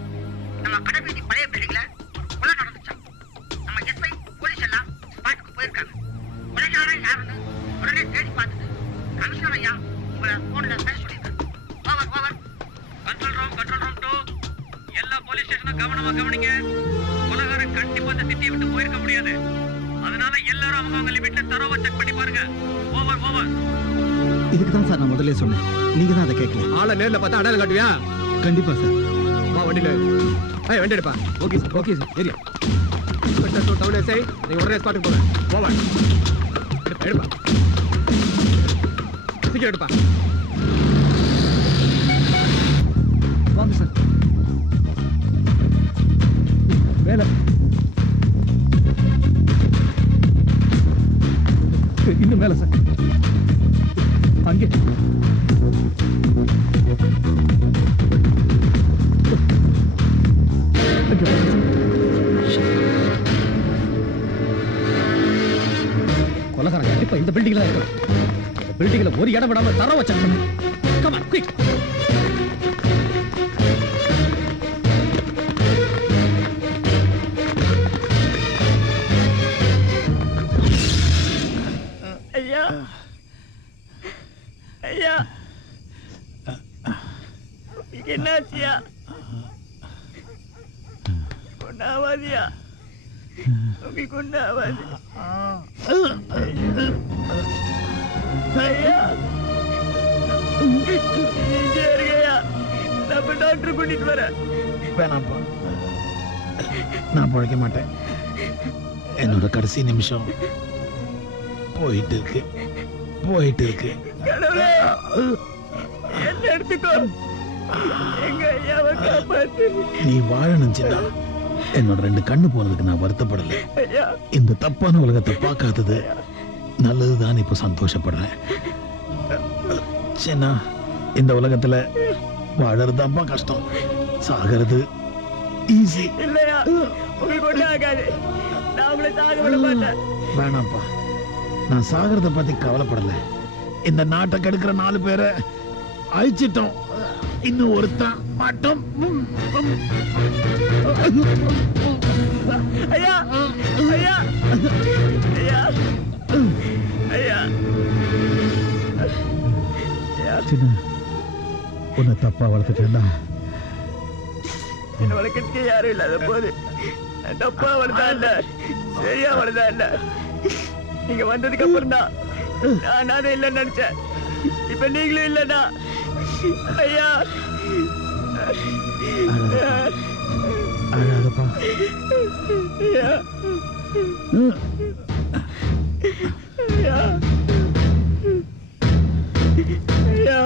நம்ம கடவீதி பழைய பில்டிங்ல கொலை நடந்துச்சா? நம்ம எஸ்ஐ போலீஸ் எல்லாம் ஸ்பாட்டுக்கு போயிருக்காங்க. கொலைகாரன் யாருன்னு உடனே தேடி பார்த்துட்டு கமிஷனர் ஐயா உங்களை போன்ல பேச சொல்லியிருக்காரு. Over over. கண்ட்ரோல் ரூம் 2 எல்லா போலீஸ் ஸ்டேஷனும் கவனமா கவனிங்க. கொலைகாரன் கண்டிப்பா இந்த சிட்டியை விட்டு போயிருக்க முடியாது. அதனால எல்லாரும் அவங்க லிமிட்ல தரோவா செக் பண்ணி பாருங்க. Over over. இதுக்கு தான் சார் நான் முதல்ல சொன்னேன், நீங்க தான் அதை கேட்கல. ஆளை நேர்ல பார்த்தா அடையாளம் காட்டுவியா? கண்டிப்பா சார். வா வண்டியில. ஏய் வண்டி எடுப்பா. Okay sir, okay sir. Area inspector to town SI, நீங்க உடனே ஸ்பாட்டுக்கு போங்க. ஓவர். எடுப்பா சீக்கிரம் எடுப்பா. வாங்க சார். மேல இன்னும் மேல சார். அங்கே கொலைகாரன் கண்டிப்பா இந்த பில்டிங்ல இருக்கு. இந்த பில்டிங்ல ஒரு இடம் விடாம தர வச்சா. Come on quick. ஐயா ஐயா என்னாச்சியா? கொண்டாவாதியா? கொண்டாவாதி ஐயா. இங்கே இருக்கையா, நம்ம டாக்டர் கூட்டிட்டு வரேன். வேணாம்ப்பா, நான் பிழைக்க மாட்டேன். என்னோட கடைசி நிமிஷம் போயிட்டு இருக்கு, போயிட்டு இருக்கு. கடவுளே, என்ன எடுத்துக்கோ. எங்க ஐயாவை காப்பாத்து. நீ வாழணும் சின்னா, என்னோட 2 கண்ணு போனதுக்கு நான் வருத்தப்படல. இந்த தப்பான உலகத்தை பார்க்காதது நல்லதுதான். இப்ப சந்தோஷப்படுறேன். சின்ன இந்த உலகத்துல வாழறதுதான்ப்பா கஷ்டம், சாகிறது ஈஸி. இல்லையா உங்களுக்கு ஒன்றும் ஆகாது. நான் உங்களை சாக விட மாட்டேன். வேணாம்ப்பா, நான் சாகிறத பத்தி கவலைப்படல. இந்த நாட்டை கெடுக்கிற 4 பேரை அழிச்சிட்டோம். இன்னும் ஒருத்தன் மட்டும். ஐயா ஐயா ஐயா ஐயா சின்ன உன்னை தப்பா வளர்த்துட்டேன்டா. என்ன வளர்க்கறதுக்கு யாரும் இல்லாத போது தப்பா வளர்த்தா சரியா வளர்த்தா. நீங்க வந்ததுக்கு அப்புறம் தான் நான் இல்லைன்னு நினைச்சேன். இப்ப நீங்களும் இல்லைண்ணா. ஐயா அழாதப்பா. ஐயா ஐயா ஐயா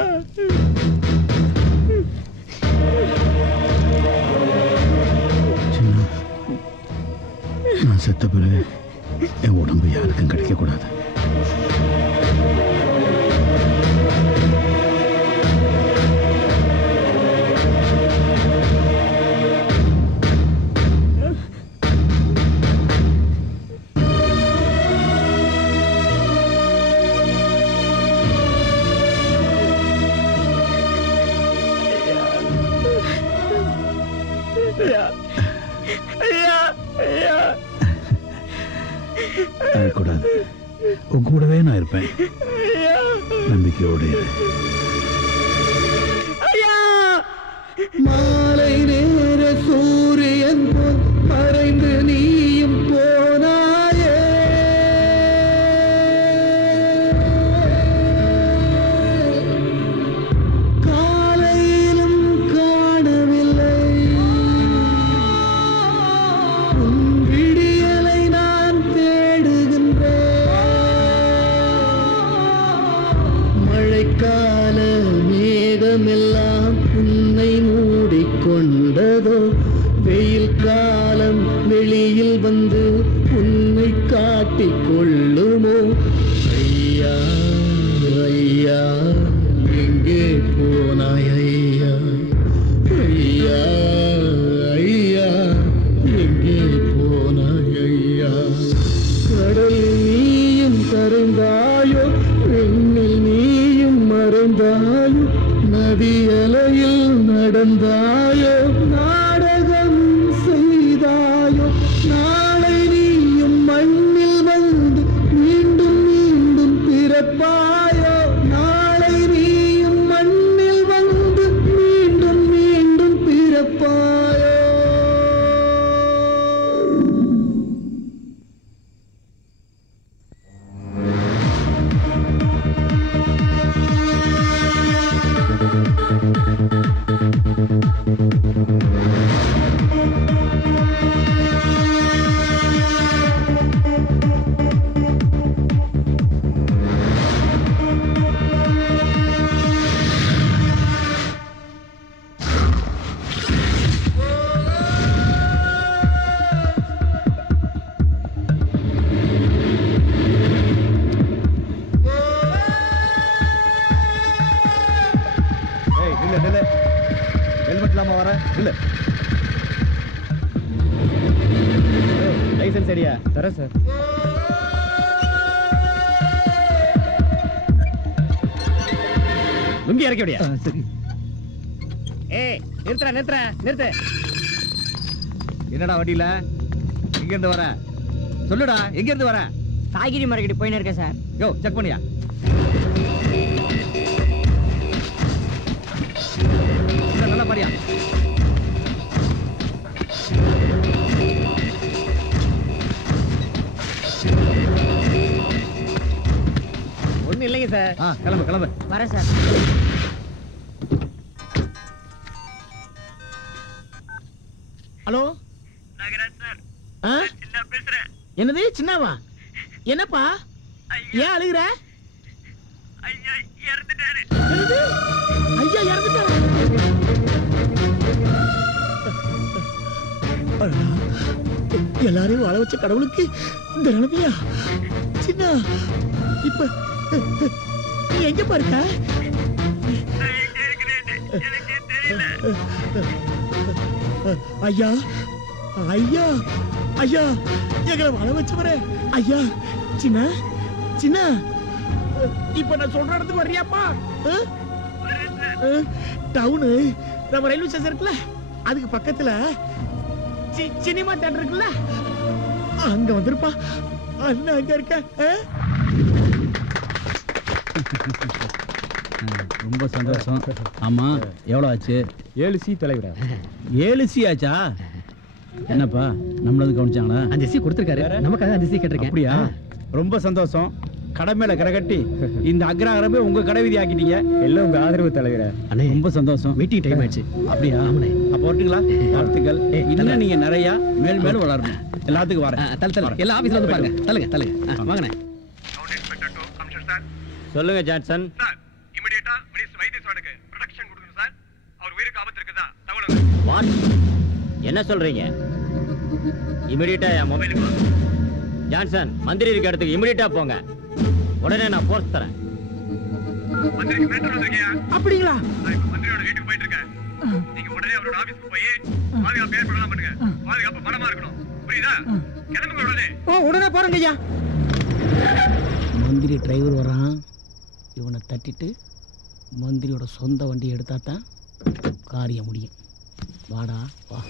சின்ன, நான் செத்த பிறகு என் உடம்பு யாருக்கும் கிடைக்க கூடாது. அழக்கூடாது. உன் கூடவே நான் இருப்பேன். நம்பிக்கையோடு இரு. மாலை நேர சூரியன் போல் மறைந்து நீயும் போனாயே. காலையிலும் காணவில்லை உன் விடியலை நான் தேடுகின்றேன். மழைக்கால மேகமெல்லாம் உன்னை மூடிக்கொண்டதோ, வெயில் காலம் வெளியில் வந்து உன்னை காட்டிக் கொள்ளுமோ. ஐயா ஐயா எங்கே போனாய் ஐயா, ஐயா ஐயா எங்கே போனாய் ஐயா. கடலில் நீயும் கரைந்தாயோ, எண்ணில் நீயும் மறைந்தாயோ, நதியலையில் நடந்தாயோ, நாடகம் செய்தாயோ. நாளை நீயும் மண்ணில் வந்து மீண்டும் மீண்டும் பிறப்பாயோ. நாளை நீயும் மண்ணில் வந்து மீண்டும் மீண்டும் பிறப்பாயோ. ஹெல்மெட் இல்லாம வர இல்ல. லைசன்ஸ் சரியா தர சார். லுங்கி இறக்கி விடியா. சரி. ஏய் நிறுத்துற நிறுத்துற நிறுத்து. என்னடா வண்டியில எங்க இருந்து வர சொல்லுடா. எங்க இருந்து வர? காய்கறி மார்க்கெட் போயின்னு இருக்கேன் சார். யோ செக் பண்ணியா. நல்லா பாரியா. ஒண்ணும் இல்லைங்க சார். கிளம்பு கிளம்பு. வரேன் சார். Hello Nagaraj sir. சின்ன பேசுறேன். என்னது சின்னவா? என்னப்பா ஏன் அழுகுற? ஐயா இறந்துட்டாரு. என்னது? ஐயா இறந்துட்டாரு. எல்லாரையும் வாழ வச்ச கடவுளுக்கு இந்த நிலைமையா? சின்ன இப்ப நீ எங்க பாருக்க? ஐயா ஐயா ஐயா எங்களை வாழ வச்சவரே ஐயா. சின்ன சின்ன இப்ப நான் சொல்ற இடத்துக்கு வர்றியாப்பா? டவுனு நம்ம ரயில்வே ஸ்டேஷன் இருக்குல்ல, அதுக்கு பக்கத்துல சினிமா தியேட்டர் இருக்குல்ல, அங்க வந்துருப்பா. அண்ணா அங்க இருக்க. ரொம்ப சந்தோஷம். ஆமா எவ்வளவு ஆச்சு? 7C தலைவரா. 7C ஆச்சா? என்னப்பா நம்மளது கவனிச்சாங்களா? 5C கொடுத்துருக்காரு, நமக்காக 5C கேட்டிருக்கேன். அப்படியா? ரொம்ப சந்தோஷம். கடை மேல கடை கட்டி இந்த அக்ரஹாரமே உங்க கடை வீதி ஆக்கிட்டீங்க. எல்லாம் உங்க ஆதரவு தலைவரா. அண்ணே ரொம்ப சந்தோஷம். மீட்டிங் டைம் ஆயிடுச்சு. அப்படியா? ஆமாண்ணே. அப்போ வரட்டுங்களா? வாழ்த்துக்கள். இன்னும் நீங்க நிறைய மேல் மேலும் வளரணும். எல்லாத்துக்கும் வரேன். தலை எல்லா ஆபீஸ்ல வந்து பாருங்க. தள்ளுங்க வாங்கண்ணே. சொல்லுங்க ஜான்சன். சார் இமிடியேட்டா மினிஸ்டர் வைத்தியசாலைக்கு ப்ரொடெக்ஷன் கொடுங்க சார். அவர் உயிருக்கு ஆபத்து இருக்குதா தகவல். வாட்? என்ன சொல்றீங்க? இமிடியேட்டா என் மொபைலுக்கு வாங்க. ஜான்சன் மந்திரி இருக்க இடத்துக்கு இமிடியேட்டா போங்க. உடனே நான் போர்ஸ் தரேன். மந்திரிக்கு மிரட்டல் வந்திருக்கியா? அப்படிங்களா? நான் இப்ப மந்திரியோட வீட்டுக்கு போயிட்டு இருக்கேன். நீங்க உடனே அவரோட ஆபீஸ்க்கு போய் பாதுகாப்பு ஏற்பாடு பண்ணுங்க. பாதுகாப்பு பலமா இருக்கணும். புரியுதா? கிளம்புங்க உடனே. உடனே போறேங்க ஐயா. மந்திரி டிரைவர் வரான். இவனை தட்டிட்டு மந்திரியோட சொந்த வண்டி எடுத்தா தான் காரியம் முடியும். வாடா வா.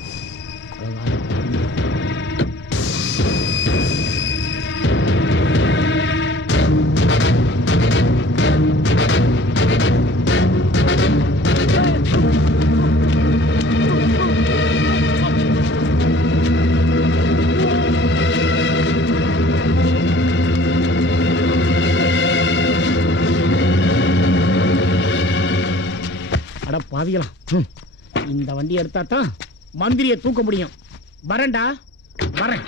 பாவிகளா, இந்த வண்டி எடுத்தா தான் மந்திரியை தூக்க முடியும். வரேன்டா வரேன்.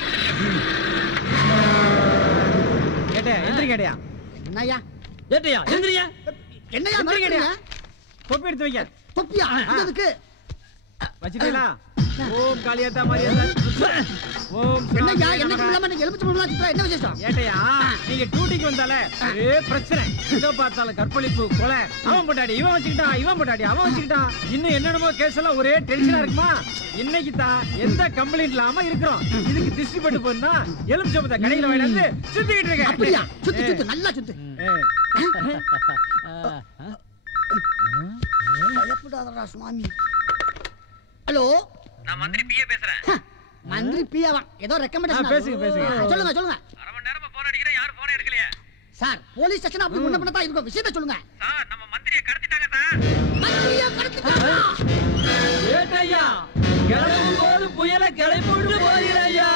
எந்திரிக்கடையா? என்னய்யா? ஏட்டையா எந்திரியா? என்னய்யா மறக்கறீங்க? தொப்பி எடுத்து வைங்க. தொப்பியா? இதுக்கு வச்சிட்டீங்களா? ஓம் காளியாத்தா மாரியாத்தா. ஓம் என்னய்யா என்னைக்கு இல்லாம நீங்க எலுமிச்சை பழம்லாம் சுத்துறா, என்ன விசேஷம்? ஏட்டையா நீங்க டியூட்டிக்கு வந்தாலே ஒரே பிரச்சனை. எங்க பார்த்தாலும் கற்பழிப்பு, கொலை, அவன் போட்டாடி இவன் வச்சுக்கிட்டான், இவன் போட்டாடி அவன் வச்சுக்கிட்டான், இன்னும் என்னென்னமோ கேஸ் எல்லாம் ஒரே டென்ஷனா இருக்குமா? இன்னைக்கு தான் எந்த கம்ப்ளைண்ட் இல்லாம இருக்கிறோம். இதுக்கு திருஷ்டி பட்டு போனா எலுமிச்சம்பழத்தை கடையில வாங்கிட்டு சுத்திக்கிட்டு இருக்கேன். அப்படியா? சுத்து சுத்து நல்லா சுத்து. பயப்படாதடா சுவாமி. ஹலோ, நான் மந்திரி பிஏ பேசுறேன். மந்திரி பிஏவா? ஏதோ ரெக்கமெண்டேஷன். பேசுங்க. சொல்லுங்க சொல்லுங்க. அரை மணி நேரமா போன் அடிக்கிறேன், யாரும் போன் எடுக்கலையே. சார் போலீஸ் ஸ்டேஷன் அப்படி முன்ன பண்ணதா இருக்கும். விஷயத்தை சொல்லுங்க. சார் நம்ம மந்திரியை கடத்திட்டாங்க சார். மந்திரியை கடத்திட்டாங்க. ஏட்டையா கிளம்பும் போது புயலை கிளப்பி விட்டு போகிறையா.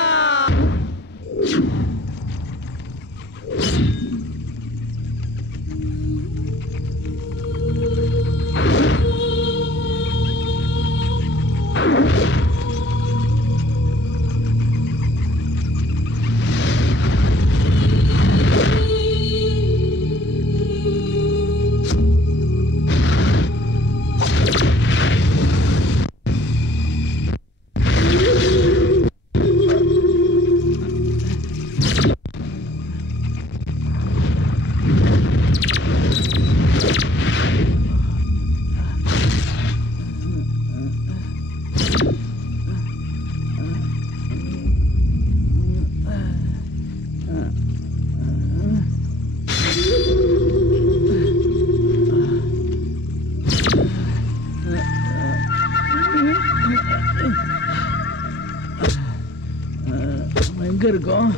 எங்க இருக்கோம்?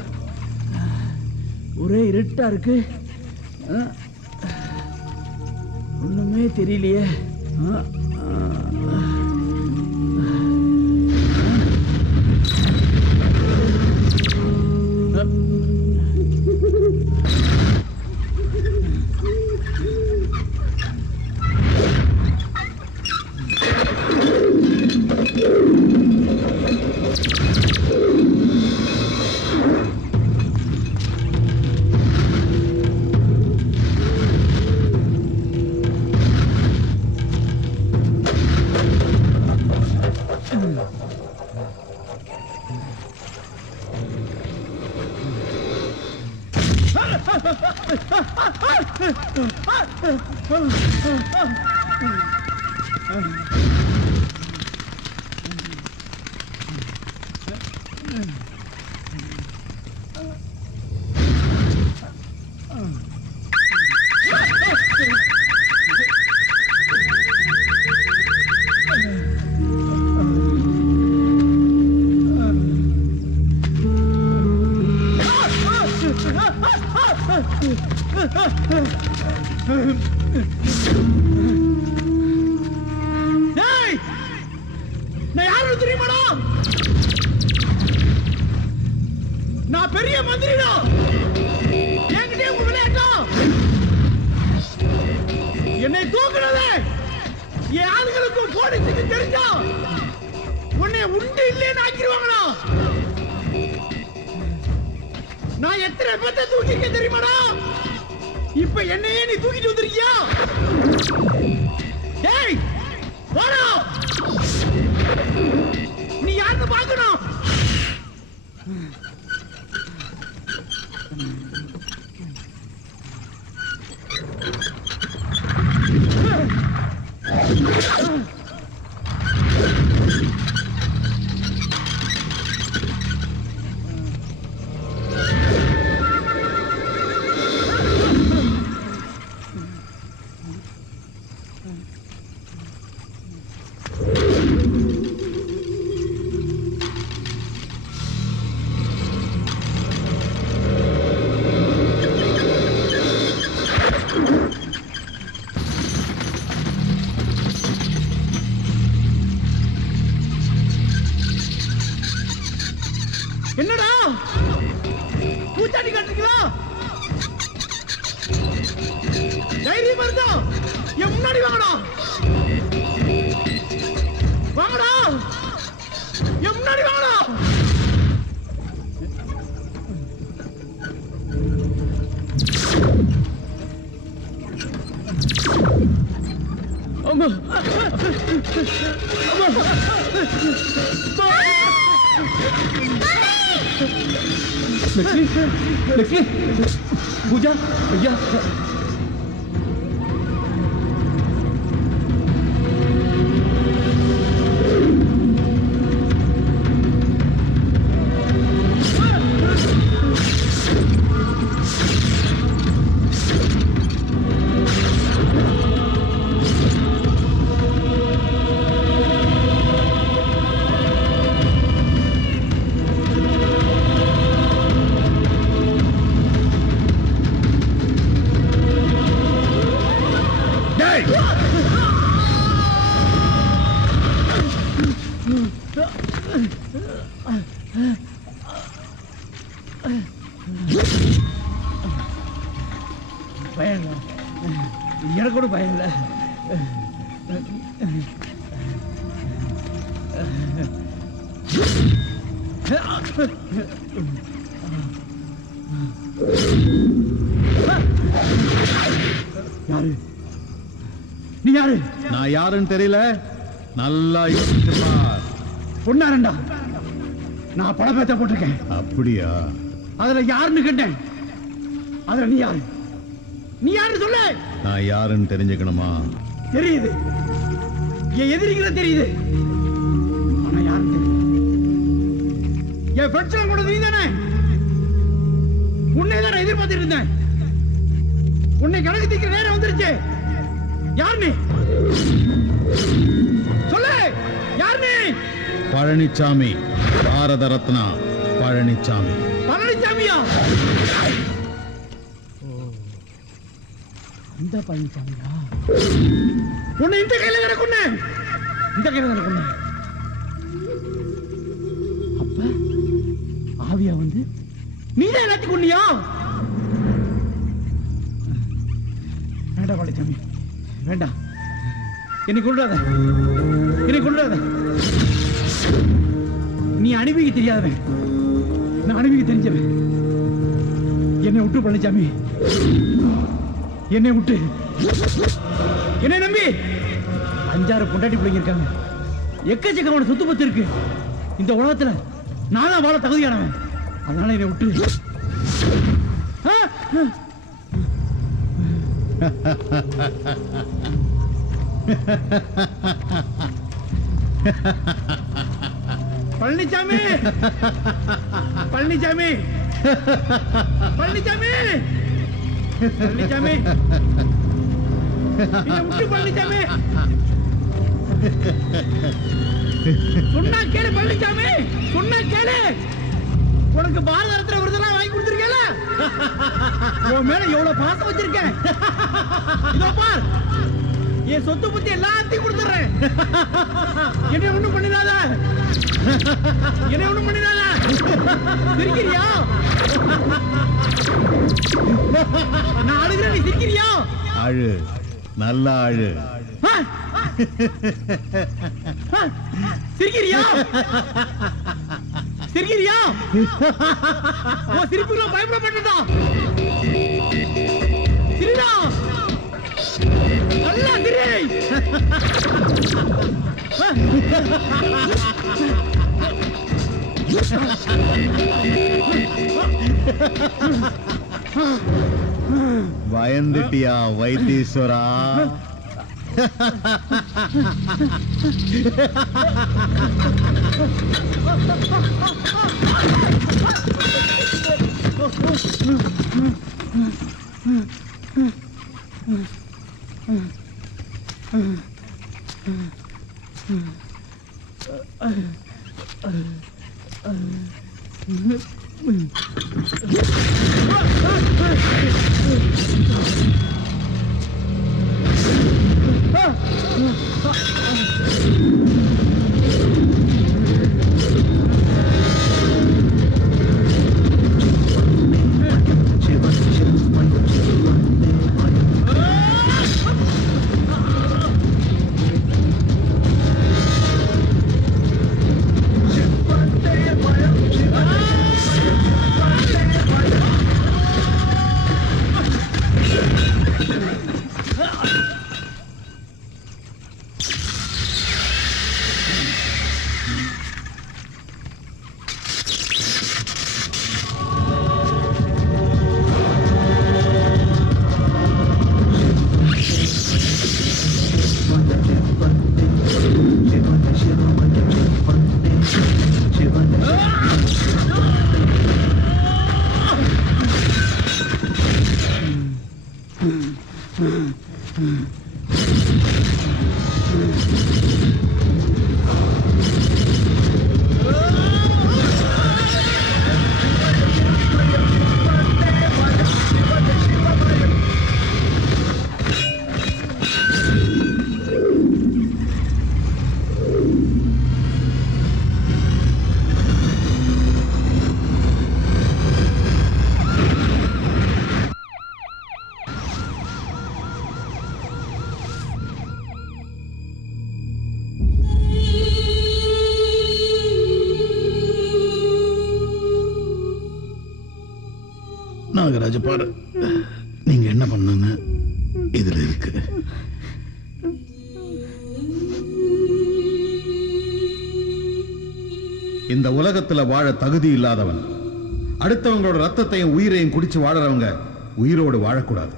ஒரே இருட்டா இருக்கு. ஒண்ணுமே தெரியலையே. நான் யாரு தெரியுமாடா? நான் பெரிய மந்திரிடா. என்கிட்ட உங்க விளையாட்டா? என்னை தூக்குனதே என் ஆளுங்களுக்கு போலீஸுக்கு தெரிஞ்சா உன்னை உண்டு இல்லைன்னு ஆக்கிடுவாங்களா? நான் எத்தனை பேத்தை தூக்கிருக்கேன் தெரியுமாடா? இப்ப என்னையே நீ தூக்கிட்டு வந்திருக்கியா? டேய் வாடா, நீ யாருன்னு பார்க்கணும். என்னடா பூச்சாண்டி காட்டுறீங்களா? தைரியம் இருந்தா என் முன்னாடி வாங்கடா, வாங்கடா, என் முன்னாடி வாங்கடா. அம்மா அம்மா लक्ष्मी, लक्ष्मी, पूजा, भैया। பயம் இல்லை, எனக்கு கூட பயம் இல்லை. யாரு நீ? யாரு? நான் யாருன்னு தெரியல, நல்லா யோசிச்சு பார். பொண்ணாரண்டா, நான் படம் பேத்த போட்டிருக்கேன். அப்படியா? அதுல யாருன்னு கேட்டேன். அதுல நீ யாரு? நீ யாருன்னு சொல்லு. நான் யாருன்னு தெரிஞ்சுக்கணுமா? தெரியுது, என் எதிரிகளை தெரியுது. ஆனா யாருன்னு தெரியும். என் பிரச்சனை கூட நீ தானே. உன்னை தான் எதிர்பார்த்துட்டு இருந்தேன். உன்னை கணக்கு தீக்கிற நேரம் வந்துருச்சு. யார் நீ? சொல்லு, யார் நீ? பழனிசாமி, பாரத ரத்னா பழனிசாமி. பழனிசாமியா? அந்த பழனிசாமியா? உன்னை இந்த கையில தானே கொன்னேன். இந்த கையில தானே கொன்னேன். அப்ப ஆவியா வந்து நீதான் எல்லாத்தையும் கொன்னியா? வேண்டாம் பழனிசாமி, வேண்டாம். என்னை கொள்ளாத, என்னை கொள்ளாத. நீ அனுபவிக்க தெரியாதவன், நான் அனுபவிக்க தெரிஞ்சவன். என்னை விட்டு பழனிசாமி, என்னை விட்டு. என்னை நம்பி 5-6 பொண்டாட்டி பிள்ளைங்க இருக்காங்க. எக்கச்சக்கமான சொத்து பத்து இருக்கு. இந்த உலகத்துல நானா வாழ தகுதியானவன். அதனால என்னை விட்டு. பழனிசாமி பழனிசாமி பழனிசாமி பழனிசாமி பழனிசாமி சொன்னா கேளு பழனிசாமி, சொன்னா கேளு. உனக்கு பாரத ரத்னா விருதெல்லாம் வாங்கி கொடுத்துருக்கேல, உன் மேல எவ்வளவு பாசம் வச்சிருக்கேன். இதோ பார், என் சொத்து பத்தி எல்லாத்தையும் கொடுத்துறேன். என்ன ஒண்ணும் பண்ணிடாத, என்ன ஒண்ணும் பண்ணிடாத. சிரிக்கிறியா? நான் அழுகிறேன், நீ சிரிக்கிறியா? அழு, நல்லா அழு. சிரிக்கிறியா? சிரிக்கிறியா? உன் சிரிப்புக்குள்ள பயப்பட மாட்டேன்டா. சிரிடா, நல்லா சிரி. பயந்துட்டியா வைத்தீஸ்வரா? நாகராஜ பாரு, நீங்க என்ன பண்ணு இதுல இருக்கு. இந்த உலகத்துல வாழ தகுதி இல்லாதவன் அடுத்தவங்களோட ரத்தத்தையும் உயிரையும் குடிச்சு வாழறவங்க உயிரோடு வாழக்கூடாது.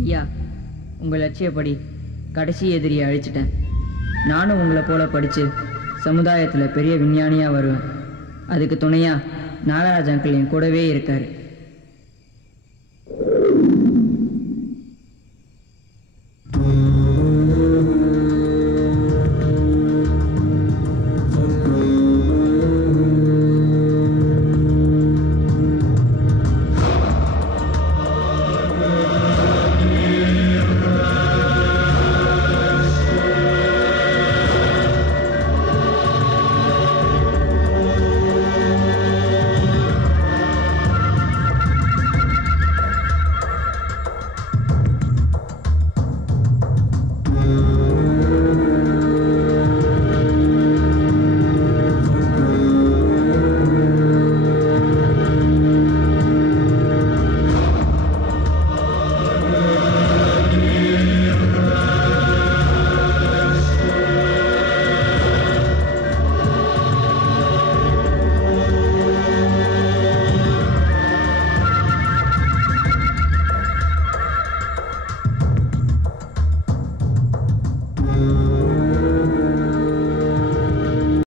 ஐயா, உங்க லட்சியப்படி கடைசி எதிரியை அழிச்சிட்டேன். நானும் உங்களை போல படிச்சு சமுதாயத்துல பெரிய விஞ்ஞானியா வருவேன். அதுக்கு துணையா நாகராஜ் அங்கிள் என் கூடவே இருக்காரு.